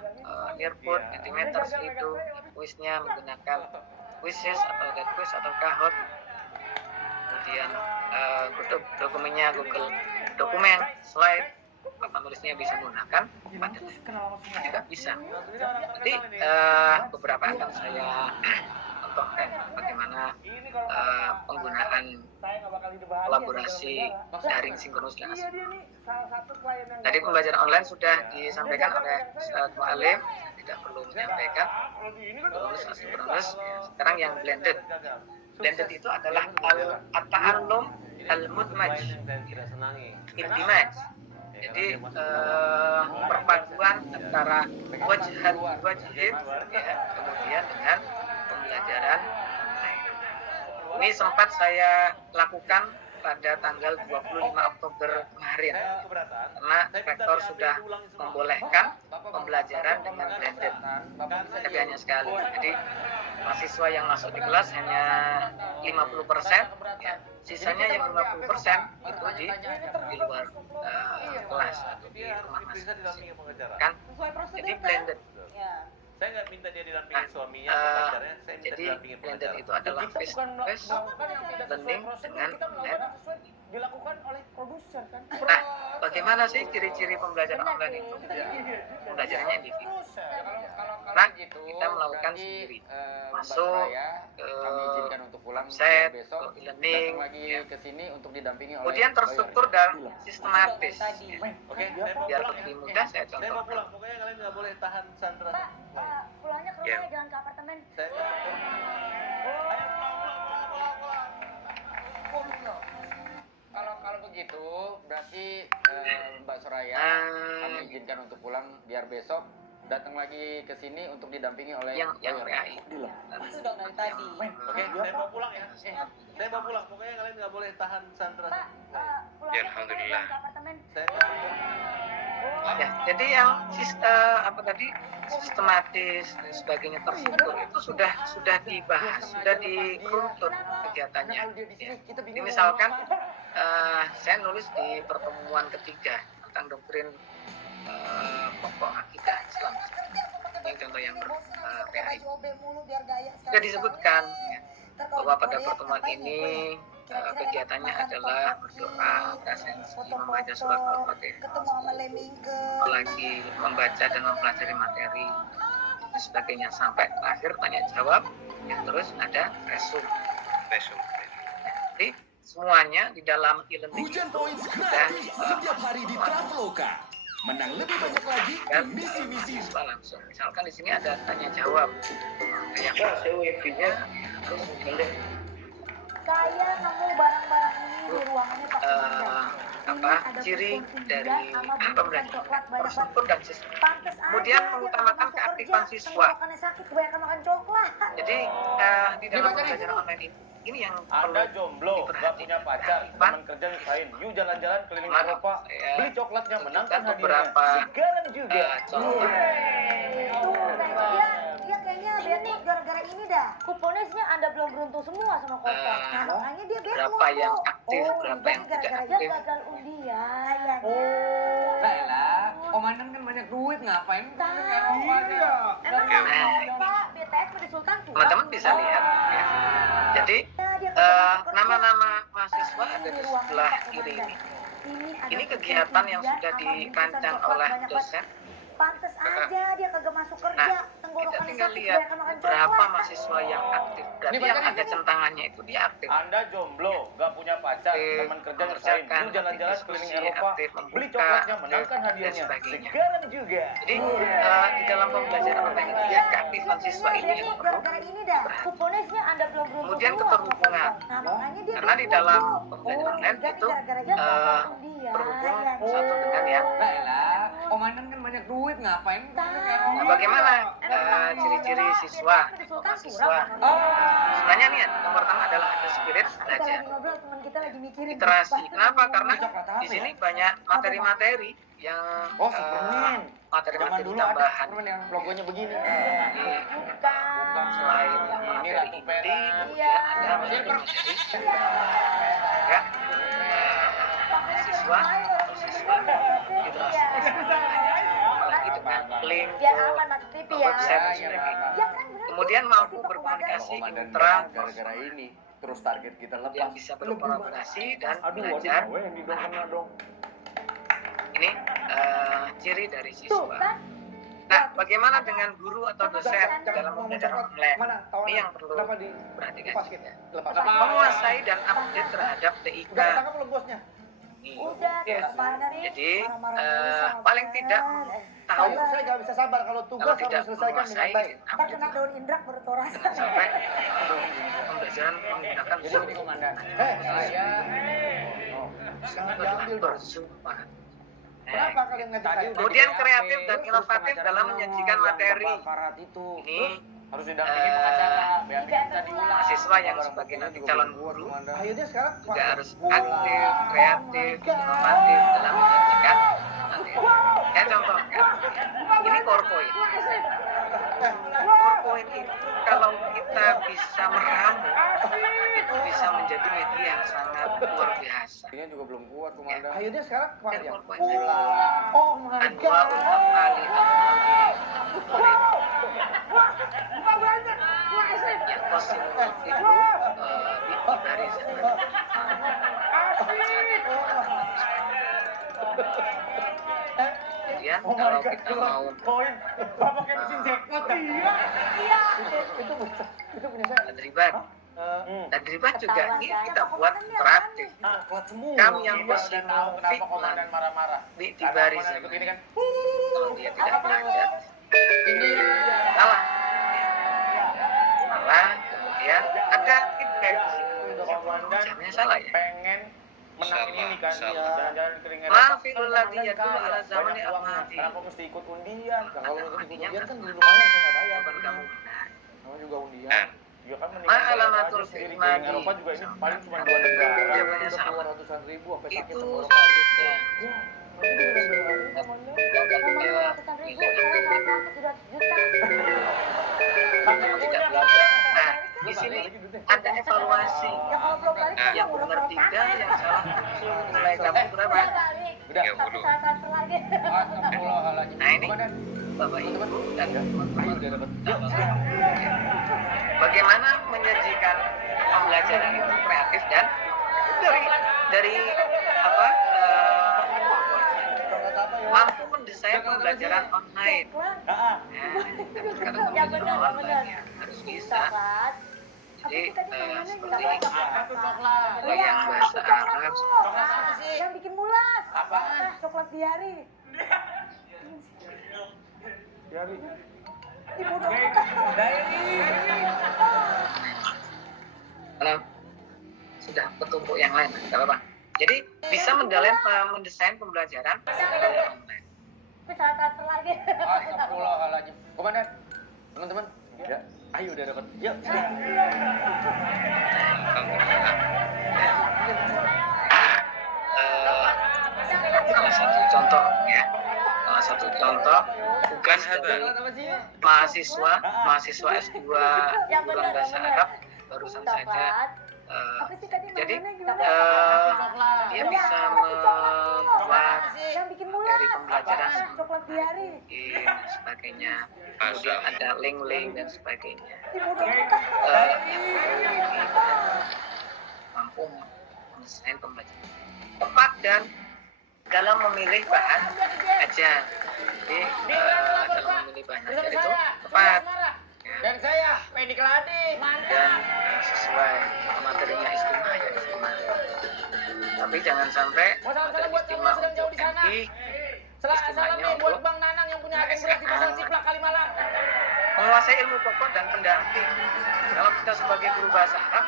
Nearpod, Mentimeter, itu kuisnya menggunakan Quizzes atau Getquiz atau Kahoot. Kemudian dokumennya Google Dokumen, Slide, papan tulisnya bisa menggunakan, padat juga bisa. Nanti beberapa akan saya contohkan bagaimana penggunaan kolaborasi daring sinkronus dan asinkronus. Tadi pembelajaran online sudah disampaikan oleh Ustaz Mu'alim, tidak perlu menyampaikan sinkronus asinkronus. Sekarang yang blended. Blended itu adalah at-ta'allum al-mudmaj, indimaj. Jadi perpaduan antara wajhan wajhin ya, kemudian dengan pembelajaran online. Ini sempat saya lakukan pada tanggal 25 Oktober kemarin karena rektor sudah membolehkan pembelajaran dengan blended, tapi hanya sekali. Jadi mahasiswa yang masuk di kelas hanya 50%, ya. Sisanya yang 50% itu di luar kelas atau di rumah masing-masing. Kan? sesuai prosedur Jadi kan? blended. Ya. Saya nggak minta dia didampingin suaminya, eh, pengacaranya, saya minta Jadi didampingin blended pengacara. itu adalah face to face learning dengan online. Dilakukan oleh produser kan. Nah, bagaimana sih ciri-ciri pembelajaran online itu? Pembelajarannya individu. Nah, kita melakukan sendiri. Masuk ke kami izinkan untuk pulang website, besok, ke e-learning, datang lagi ya. ke sini untuk didampingi oleh Kemudian terstruktur dan sistematis. Tadi. Ya. Oke, saya mau Biar pulang lebih ya. mudah saya Saya mau contohkan. pulang, pokoknya kalian nggak boleh tahan Sandra. Pulangnya ke Ya. rumah jangan ke apartemen. Saya Kalau begitu berarti Mbak Soraya kami Ah, izinkan untuk pulang biar besok datang lagi ke sini untuk didampingi oleh yang lawyer. PAI. Itu dong dari tadi. Oke, saya mau pulang ya. Saya mau pulang, pokoknya kalian nggak boleh tahan Sandra. Pulangnya Ya, alhamdulillah. jangan ke apartemen. Saya Ya, jadi yang sistematis dan sebagainya terstruktur itu sudah dibahas, sudah diruntut kegiatannya. Ya. Ini misalkan saya nulis di pertemuan ketiga tentang doktrin pokok akidah Islam. Ini contoh yang PAI. Sudah disebutkan ya, bahwa pada pertemuan ini kegiatannya adalah berdoa, presensi, membaca surat Al-Fatihah, lagi membaca dan mempelajari materi dan sebagainya sampai terakhir tanya jawab, ya, terus ada resume. Resume. Jadi semuanya di dalam e-learning Hujan itu poin sudah gratis setiap hari di Traveloka. Menang lebih banyak lagi di kan misi-misi. siswa langsung. Misalkan di sini ada tanya jawab, yang CWP-nya terus milih Saya nemu barang-barang ini di ruangannya Pak Komanda. ciri dari pembelajaran terstruktur dan sistem. Pantes aja Kemudian dia mengutamakan masuk keaktifan kerja, siswa. tenggorokannya sakit kebanyakan makan coklat. Jadi di dalam pembelajaran online ini yang Anda perlu jomblo, gak punya pacar, Keaktifan. teman kerja nyusahin. You jalan-jalan keliling Mana? Eropa, Ya. beli coklatnya, menangkan Tunjukkan hadiahnya. beberapa, Sekarang juga. contoh. Tuh, dia kayaknya bete gara-gara ini dah. Kuponesnya Anda belum beruntung semua sama kotak. Nah, makanya dia bete. Berapa yang aktif, berapa yang tidak gara-gara aktif. dia gagal undian. Ya, Lah, komandan kan banyak duit, ngapain ke Eropa aja? Emang Oke. mau Pak, BTS di Sultan kurang. Teman-teman bisa lihat ya. Jadi nama-nama mahasiswa ada di sebelah kiri ini. Ini kegiatan yang sudah dirancang oleh dosen. Pantes aja dia kagak masuk kerja. Nah, kita tenggorokannya tinggal sakit lihat kebanyakan makan berapa coklat. mahasiswa yang aktif. Berarti yang ada centangannya itu dia aktif. Anda jomblo, gak punya pacar, Aktif, teman kerja nyusahin. mengerjakan, You jalan-jalan diskusi, keliling Eropa, aktif, beli membuka, coklatnya, menangkan dan hadiahnya. sebagainya. Sekarang juga. Jadi di dalam pembelajaran online itu ya keaktifan siswa ini yang perlu. gara-gara ini dah. Kuponesnya Anda belum beruntung. Kemudian semua sama keterhubungan. kotak. Nah, makanya dia Karena di bete. dalam pembelajaran online jadi itu gara-gara dia gagal undian. terhubung Ya, satu dengan yang Lah, komandan kan banyak duit, ngapain ke Eropa? Nah, bagaimana ciri-ciri siswa atau mahasiswa? Sebenarnya nih, yang pertama adalah ada spirit Kita belajar, lagi ngobrol, teman kita lagi mikirin. literasi. Kenapa? Karena Coklat apa di ya? sini banyak materi-materi yang Oh, Superman. Zaman materi-materi dulu ada tambahan. Superman yang logonya begini. Bukan. Selain Ini materi Ratu inti, Perak. kemudian ada materi-materi ya siswa atau siswa literasi. Apalagi dengan link Biar aman masuk TV ya. website dan Ya, sebagainya. Ya kan bener. Kemudian mampu Tapi berkomunikasi Komandan terang, gara-gara ini, terus target kita yang lepas. bisa berkolaborasi dan Aduh, belajar. waduh, yang didong kena dong. Ini ciri dari Tuh siswa. kan. Nah, bagaimana dengan guru atau dosen dalam pembelajaran online? Mana tawanan? Ini yang perlu Kenapa di perhatikan lepas juga. gitu? Lepas. Menguasai dan update terhadap TIK. Udah ketangkap belum bosnya? Ini. Udah, Ya. kemana nih? Jadi, Marah-marah sama paling Ben. tidak tahu Saya nggak bisa sabar kalau tugas kalau harus tidak diselesaikan dengan menguasai baik. Ntar update. kena daun indrak baru tau rasa. Jangan sampai pembelajaran menggunakan Jadi Zoom. ini komandan, Hei, saya jangan diambil dong. Bersumpah. Kenapa kalian ngajak Tadi saya? udah Kemudian di kreatif BAP, dan terus inovatif pengacara dalam ngomong menyajikan yang materi. kebakaran itu. Ini Terus didampingi Eh, pengacara, BAP Tidak kita diulang. mahasiswa yang sebagai nanti calon guru Ayo deh sekarang. juga harus aktif, kreatif, inovatif dalam menyajikan materi. Saya contohkan, ini PowerPoint. PowerPoint itu kalau kita bisa meramu, itu bisa menjadi media yang sangat luar biasa. Ini juga belum kuat, komandan. Ayo deh sekarang kemana Dan dia? PowerPoint tadi, Oh my Anwa god. untuk kali yang kosin itu di barisan. Kemudian Oh my kalau God, kita mau koin, bapak kayak mesin jackpot. Iya. Itu punya saya. tadriban, tadriban juga ini kita buat interaktif. Kuat semua. Kamu yang Iya, kosin dan tahu kenapa komandan fitnah marah-marah. di Karena barisan. komandan ikut ini kan. Kalau dia tidak belajar, ini salah. Salah, kemudian ada feedback. Untuk komandan Jamnya salah ya. pengen menang ini kan. Insyaallah. Jalan-jalan keliling Maafilul ladzi Komandan yadullu kaya, ala zamani banyak uangnya. amati. Kenapa mesti ikut undian? Nah, kalau ikut Artinya undian kan kan di rumahnya saya nggak bayar. bukan kamu benar. Kamu juga undian. Nah. Ya kan mendingan Ma bayar alamatul aja sendiri. fi'madi. Keliling Eropa juga ini paling cuma 2 negara. Jawabannya Udah sama. keluar ratusan ribu sampai sakit Itu tenggorokan. selanjutnya. Ya, tapi gara-gara Ngomongin ratusan ribu, saya salah satu 700 juta. Kamu tidak belajar. Nah, di sini ada evaluasi. Ya kalau belum balik, Nah, Yang benar 3, yang salah 7. Nilai kamu berapa? Udah balik. Udah. Tapi salah transfer lagi. Astagfirullahaladzim. Nah, ini Komandan, Bapak Ibu dan ayo teman-teman. udah dapat. Bagaimana menyajikan pembelajaran itu kreatif dan dari apa mampu mendesain pembelajaran online. Ah, Nah, tapi sekarang Ya benar, pembelajaran ya benar. online ya harus bisa. Kan? Jadi seperti Apa tuh coklat? kalau yang bahasa Arab Coklat apa sih? Yang bikin mulas. Apa? Coklat diari. Diari. Ibu dong. kalau sudah ketumpuk yang lain nggak apa-apa. Jadi bisa mendesain pembelajaran online. Tapi salah transfer lagi. Astagfirullahaladzim. Komandan, teman-teman. Ya, ayo udah dapat. Yuk. Salah satu contoh ya, salah satu contoh tugas dari mahasiswa S2 jurusan bahasa Arab barusan saja. Jadi dia bisa membuat Yang bikin mulas. materi pembelajaran Coklat diari. dan sebagainya. Kemudian ada link-link dan sebagainya. Ibu dong. Mampu mendesain pembelajaran tepat dan dalam memilih bahan ajar. Jadi dalam memilih bahan ajar itu tepat ya, Dan saya, Penny Keladi. dan sesuai materinya istimewa ya istimewa. Tapi jangan sampai materi istimewa untuk MI, istimewanya Salam nih buat untuk Bang Nanang yang punya agen beras di Pasar Ciplak Kalimalang. menguasai ilmu pokok dan pendamping. Kalau kita sebagai guru bahasa Arab,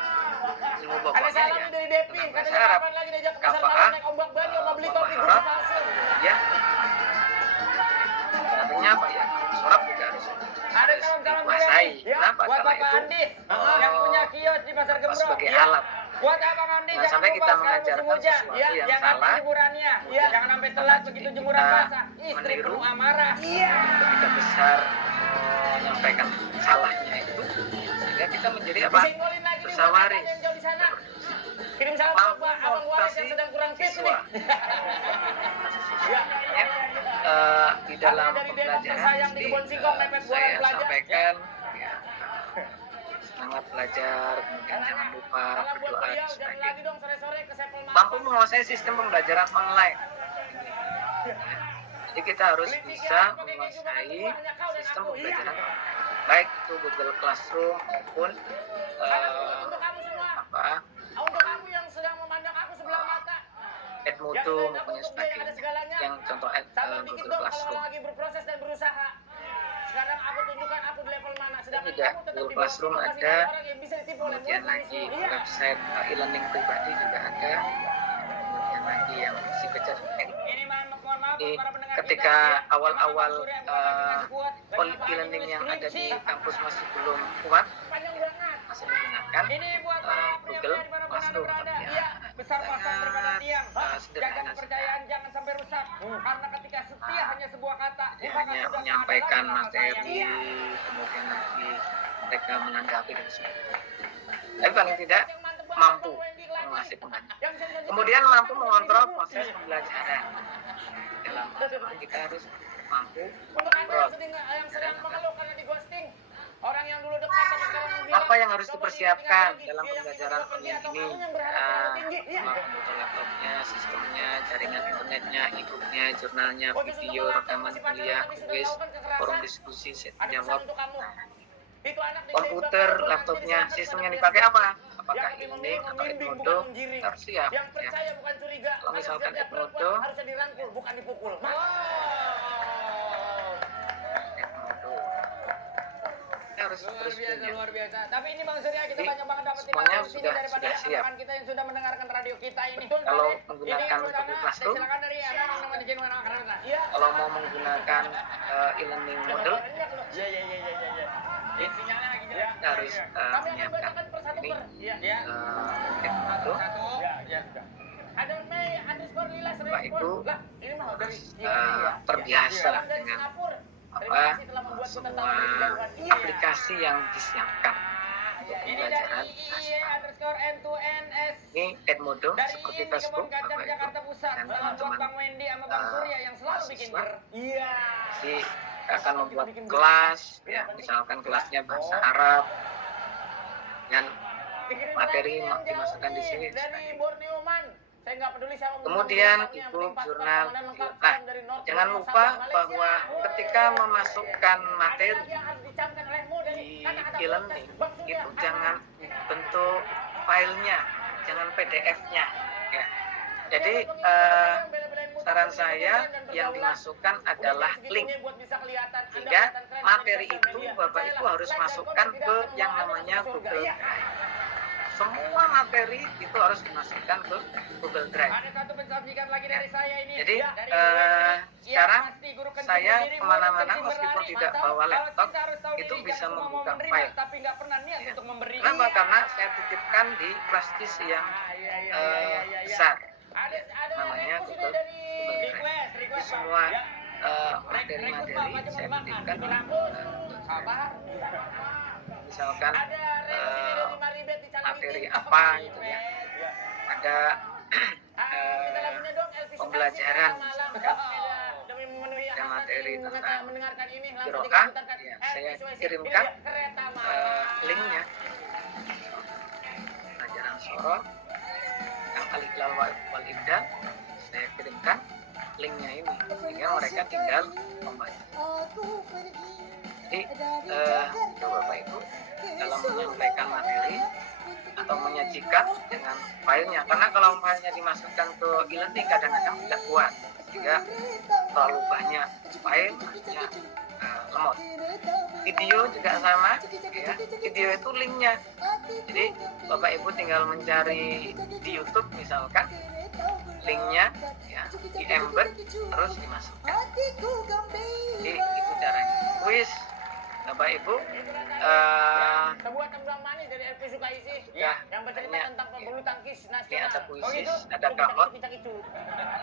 ilmu Ada pokoknya salam ya nih dari Depi, tentang bahasa katanya Arab. kapan lagi diajak ke pasar Kafaah, malam naik ombak banyo mau beli topi Arab, kursi palsu. ya. Artinya apa ya? Sorab juga harus Ada salam-salam dikuasai. Ya, Kenapa? buat Karena Bapak itu Andi yang punya kios di Pasar Gembrong. sebagai Ya. alat. Buat Abang Andi Jangan jangan sampai lupa kita sekarang mengajarkan musim hujan. sesuatu Ya, yang yang salah. nanti hiburannya. Ya, jangan sampai telat begitu jemuran kita basah. Istri meniru. penuh amarah. Ketika besar menyampaikan salahnya itu, sehingga kita menjadi apa? Disenggolin lagi nih buat Bersawaris. yang jauh di sana. Kirim salam Mampu buat Abang Waris yang sedang kurang fit siswa. nih. Ya. Ya, di dalam Dari Depok pembelajaran tersayang di mesti Kebon Singkong, mepet buaran saya pelajar. sampaikan ya, semangat belajar, kemudian jangan lupa Salam buat berdoa dan beliau, jangan lagi sebagainya. dong sore-sore ke Sepul Mampu menguasai sistem pembelajaran online. Jadi kita harus bisa menguasai sistem pembelajaran online. Baik itu Google Classroom maupun Untuk kamu semua, apa untuk kamu yang sedang memandang aku sebelah mata, Edmodo maupun sebagainya. Yang contoh sabar dikit Google dong kalau Classroom. lagi berproses dan berusaha. Sekarang aku tunjukkan aku di level mana, sedangkan Juga kamu tetap Google di bawah Classroom provokasi ada. orang yang bisa ditipu oleh Kemudian mulut lagi manusia. Iya. website e-learning pribadi juga ada. Kemudian lagi yang si kejar. Ini mohon maaf Jadi, para pendengar ketika kita, ya. awal-awal Memang Bang Surya masih kuat. Bagi apa e-learning ini yang ada di skripsi? kampus masih belum kuat, Panjang banget. masih menggunakan Ini buat para Google pria-pria di mana-mana Classroom, berada. tapi ya Iya, besar pasang daripada tiang. Jaga sederhana kepercayaan jangan sampai rusak. Karena ketika setia hanya sebuah kata, Dia maka hanya sudah menyampaikan tak ada lagi rasa materi, sayang. kemudian nanti mereka menanggapi dan sebagainya. Tapi paling tidak Yang mantep banget, mampu Bang Wendy lagi. menguasai pengajar. Yang sensitif. Kemudian mampu mengontrol proses pembelajaran. Dalam hal kita harus mampu Untuk Anda yang sedang mengeluh karena di ghosting, orang yang dulu dekat tapi sekarang menghilang, apa yang harus coba dipersiapkan diingat lagi, dalam dia yang pembelajaran ingin bekerja online atau ini? kamu yang berharap terlalu tinggi. Iya. Komputer laptopnya, sistemnya, jaringan internetnya, e-booknya, jurnalnya, video, rekaman kuliah, tulis, forum diskusi, set Ada pesan jawab. untuk kamu. Itu anak di Komputer, Seimbang, laptopnya, nanti sistem di yang sana dipakai apa? Yang Apakah lebih e-learning atau membimbing, Edmodo? bukan menggiring. Harus siap. Yang Ya. percaya bukan curiga. Kalau misalkan Manusia Edmodo, perempuan harusnya dirangkul, bukan dipukul. Edmodo. Kita harus terus punya. Luar biasa. Tapi ini Bang Surya kita Jadi, banyak banget dapat semuanya informasi di sini sudah daripada siap. rekan kita yang sudah mendengarkan radio kita ini. Betul, Kalau Pak. menggunakan Ini Google Classroom, silakan dari anak yang namanya Jen Wana Karena. Iya. kalau mau menggunakan e-learning model, Iya. Sinyalnya lagi jelas. kita harus Kami akan menyiapkan bacakan per satu ini per. Iya. Edmodo. Ada Mei underscore Lila Bapak Ibu Lah, ini mah dari terbiasa Salam dari dengan Singapura. Terima apa kasih telah membuat kita tahu semua dari kejauhan. Iya. aplikasi yang disiapkan untuk Ini pembelajaran dari bahasa IE Arab. underscore N2NS. Ini Edmodo Dari seperti IE di Facebook, Kebon Kacang, Bapak Jakarta Ibu Pusat. dan Salam buat teman-teman Bang Wendy sama Bang Surya yang selalu bikin mahasiswa. ger. Iya. Jadi akan membuat kelas, ya misalkan kelasnya bahasa Arab dan materi dimasukkan di sini. Dari Borneo Man. Saya nggak peduli siapa. Kemudian ibu jurnal. Nah, jangan lupa bahwa ketika memasukkan materi di e-learning itu jangan bentuk filenya, jangan PDF-nya. Ya. Jadi saran saya yang dimasukkan adalah link, sehingga materi itu Bapak Ibu harus masukkan ke yang namanya Google Drive. Semua materi itu harus dimasukkan ke Google Drive. Jadi sekarang saya kemana-mana meskipun tidak bawa laptop itu bisa membuka file. Ya. Kenapa? Karena saya titipkan di flash disk yang besar. Namanya Google Drive. Jadi semua materi-materi saya titipkan di misalkan materi apa gitu ya, ada pembelajaran misalkan ada materi tentang Qiraah, ya saya kirimkan linknya, pelajaran surah yang Alif Lam wal Ibda, saya kirimkan linknya ini sehingga mereka tinggal membaca. Jadi Bapak Ibu dalam menyampaikan materi atau menyajikan dengan filenya, karena kalau filenya dimasukkan ke e-learning kadang-kadang tidak kuat sehingga terlalu banyak file hanya lemot. Video juga sama ya, video itu linknya, jadi Bapak Ibu tinggal mencari di YouTube misalkan linknya ya, di embed terus dimasukkan. Jadi itu caranya. Kuis Bapak Ibu sebuah tembang manis dari LP Sukaisi ya, yang bercerita tentang pebulu tangkis nasional. Ini ada puisis, ada kahot.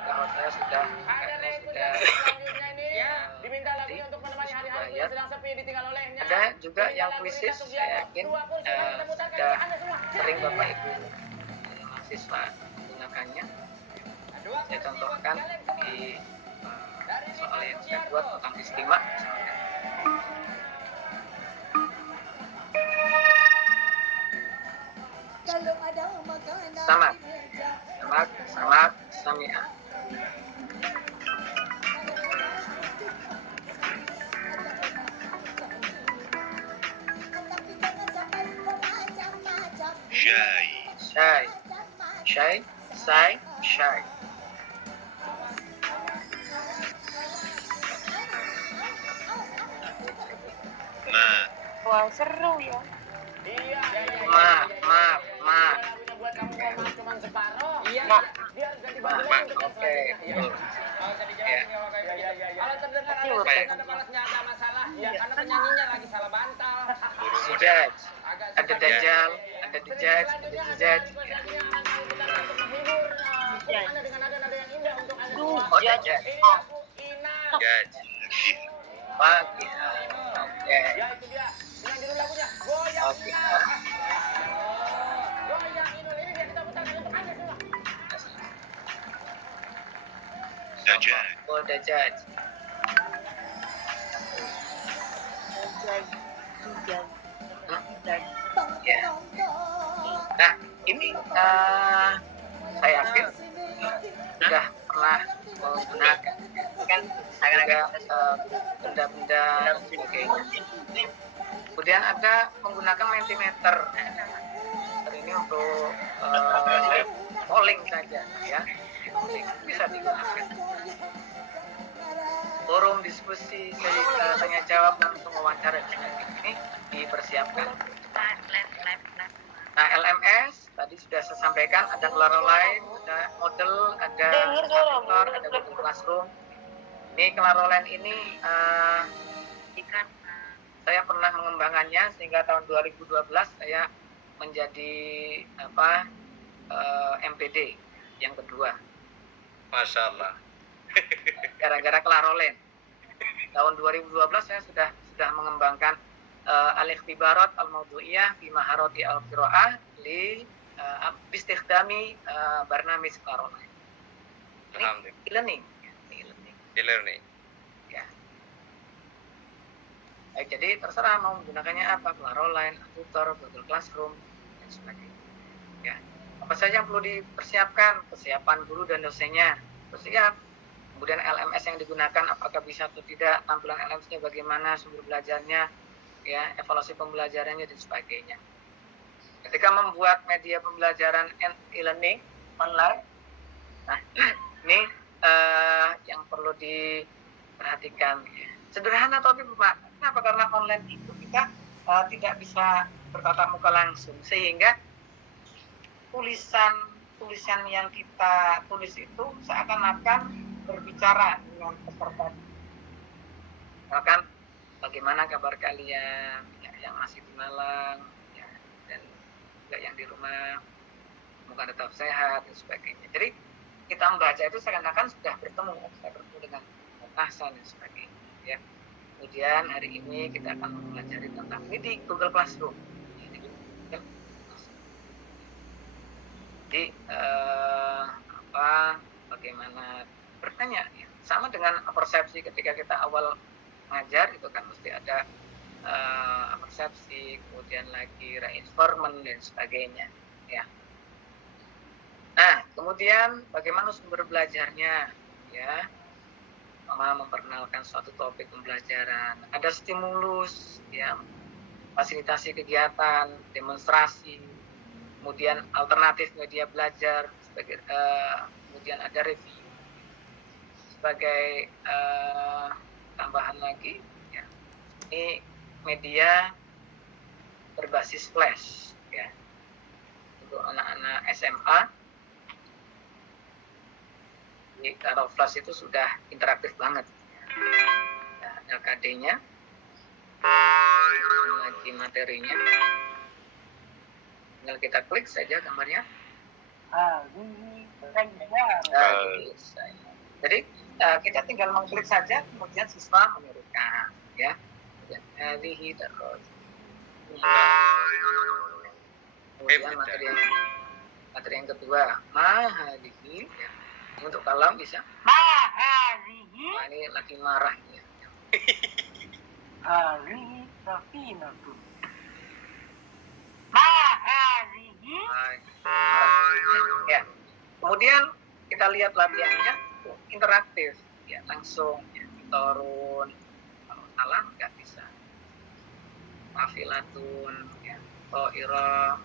Kahot saya sudah selanjutnya ini diminta lagunya untuk menemani hari-hari yang sedang sepi ditinggal olehnya. Ada juga yang puisis, saya yakin sudah sering Bapak Ibu mahasiswa menggunakannya. Saya contohkan di soal yang saya buat tentang istimewa misalkan. Samak, sami'ah. Syai. Wah, seru ya. Ma. Buat kamu mau cuma separuh. Iya. Dia harus ganti baju untuk Oke. Kalau terdengar ada balasnya ada masalah, ya karena penyanyinya lagi salah bantal. Sujaj. Ada dajjal, ada dajjal. Anda dengan nada-nada yang indah untuk Anda semua. Oh, dajjal. Ini aku Ina. Oke. Ya itu dia. Dengan judul lagunya Goyang Oke. Ina. Goyang Inul ini dia kita putarkan untuk Anda semua. Oh, dajjal. Ya. Nah, ini saya yakin sudah pernah menggunakan kan ada benda-benda sebagainya. Kemudian ada menggunakan Mentimeter. Ini untuk polling saja ya. Polling bisa digunakan. Forum diskusi, tanya jawab langsung wawancara ini dipersiapkan. Nah, LMS tadi sudah saya sampaikan, ada Claroline, ada model, ada Tutor, ada Google Classroom. Ini Claroline ini saya pernah mengembangkannya sehingga tahun 2012 saya menjadi MPD yang kedua. Masya Allah. Gara-gara Claroline. Tahun 2012 saya sudah mengembangkan al-ikhtibarat al-mawdu'iyah fi maharati al-qira'ah li bistikhdami barnamij Claroline. Ini e-learning. Ya. Baik, jadi terserah mau menggunakannya apa, Claroline, Tutor, Google Classroom dan sebagainya. Ya. Apa saja yang perlu dipersiapkan? Kesiapan guru dan dosennya bersiap. Kemudian LMS yang digunakan apakah bisa atau tidak, tampilan LMS-nya bagaimana, sumber belajarnya, ya, evaluasi pembelajarannya dan sebagainya. Ketika membuat media pembelajaran and e-learning online, nah ini yang perlu diperhatikan. Sederhana tapi Pak, kenapa? Karena online itu kita tidak bisa bertatap muka langsung, sehingga tulisan yang kita tulis itu seakan-akan berbicara dengan peserta. Misalkan, bagaimana kabar kalian ya, yang masih di Malang ya, dan juga yang di rumah, semoga tetap sehat dan sebagainya. Jadi kita membaca itu seakan-akan sudah bertemu dengan Hasan dan sebagainya ya. Kemudian hari ini kita akan mempelajari tentang ini di Google Classroom. Jadi bagaimana bertanya ya. Sama dengan persepsi ketika kita awal ngajar itu kan mesti ada persepsi, kemudian lagi reinforcement dan sebagainya ya. Nah, kemudian bagaimana sumber belajarnya ya. Mama memperkenalkan suatu topik pembelajaran, ada stimulus ya, fasilitasi kegiatan, demonstrasi, kemudian alternatif media belajar, kemudian ada review. Sebagai tambahan lagi, ya, ini media berbasis flash, ya, untuk anak-anak SMA. Jadi, kalau flash itu sudah interaktif banget. Ya, ada KD-nya, lagi materinya. Tinggal kita klik saja gambarnya. Jadi kita tinggal mengklik saja, kemudian siswa menirukan, ya. Hadihi daraj. Kemudian materi yang kedua, mahadihi. Ya. Untuk kalam bisa. Mahadihi. Nah, ini lagi marah ya. Hadihi safinatu. Mahadihi. Ya. Kemudian kita lihat latihannya interaktif, ya, langsung ya, turun. Kalau salah nggak bisa. Afilatun, ya, to'ira.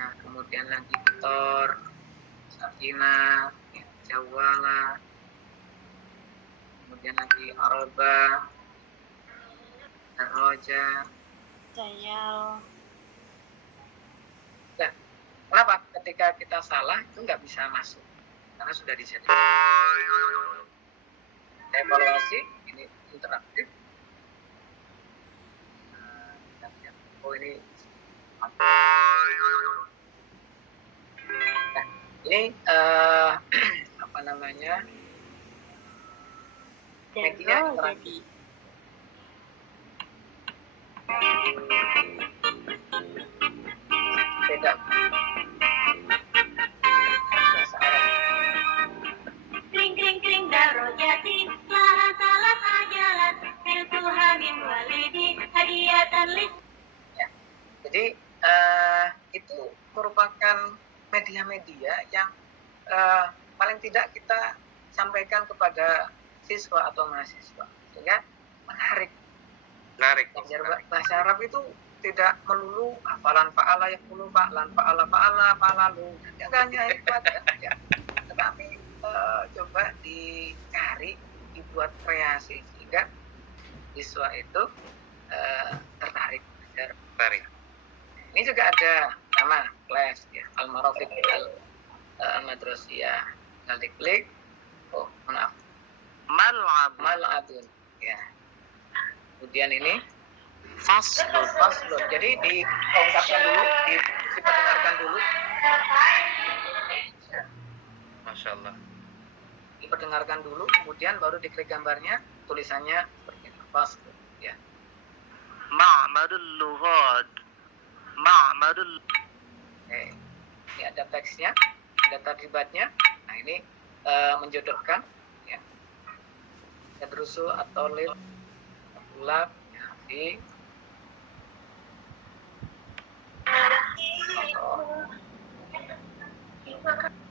Nah, kemudian lagi tor, safina, ya, jawala. Kemudian lagi aroba, roja. Jayal. Nah, kenapa? Ketika kita salah itu nggak bisa masuk karena sudah disetting. Evaluasi ini interaktif. Oh ini. Nah, ini apa namanya? Media interaktif. Beda. Bahasa Arab. Kring kring kring darojati lahat alat ajalat iltuha min walidi hadiyatan lis. Ya. Jadi itu merupakan media-media yang paling tidak kita sampaikan kepada siswa atau mahasiswa sehingga menarik. Belajar bahasa Arab itu tidak melulu hafalan fa'ala yang melulu fa'lan fa'ala lu enggak hanya itu aja ya. Tetapi coba dicari, dibuat kreasi sehingga siswa itu tertarik belajar. Ini juga ada nama kelas ya, Al-Marafiq Al-Madrasiyah. Tinggal diklik. Oh, maaf. Mal'abun ya. Kemudian ini faslun. Jadi diungkapkan dulu, diperdengarkan dulu. Masya Allah. Diperdengarkan dulu, kemudian baru diklik gambarnya, tulisannya seperti itu, faslun ya. Ma'madul lughat. Oke. Ini ada teksnya, ada tarjibatnya. Nah, ini menjodohkan ya. Tadrusu atau lil ulab ya, di Terima kasih.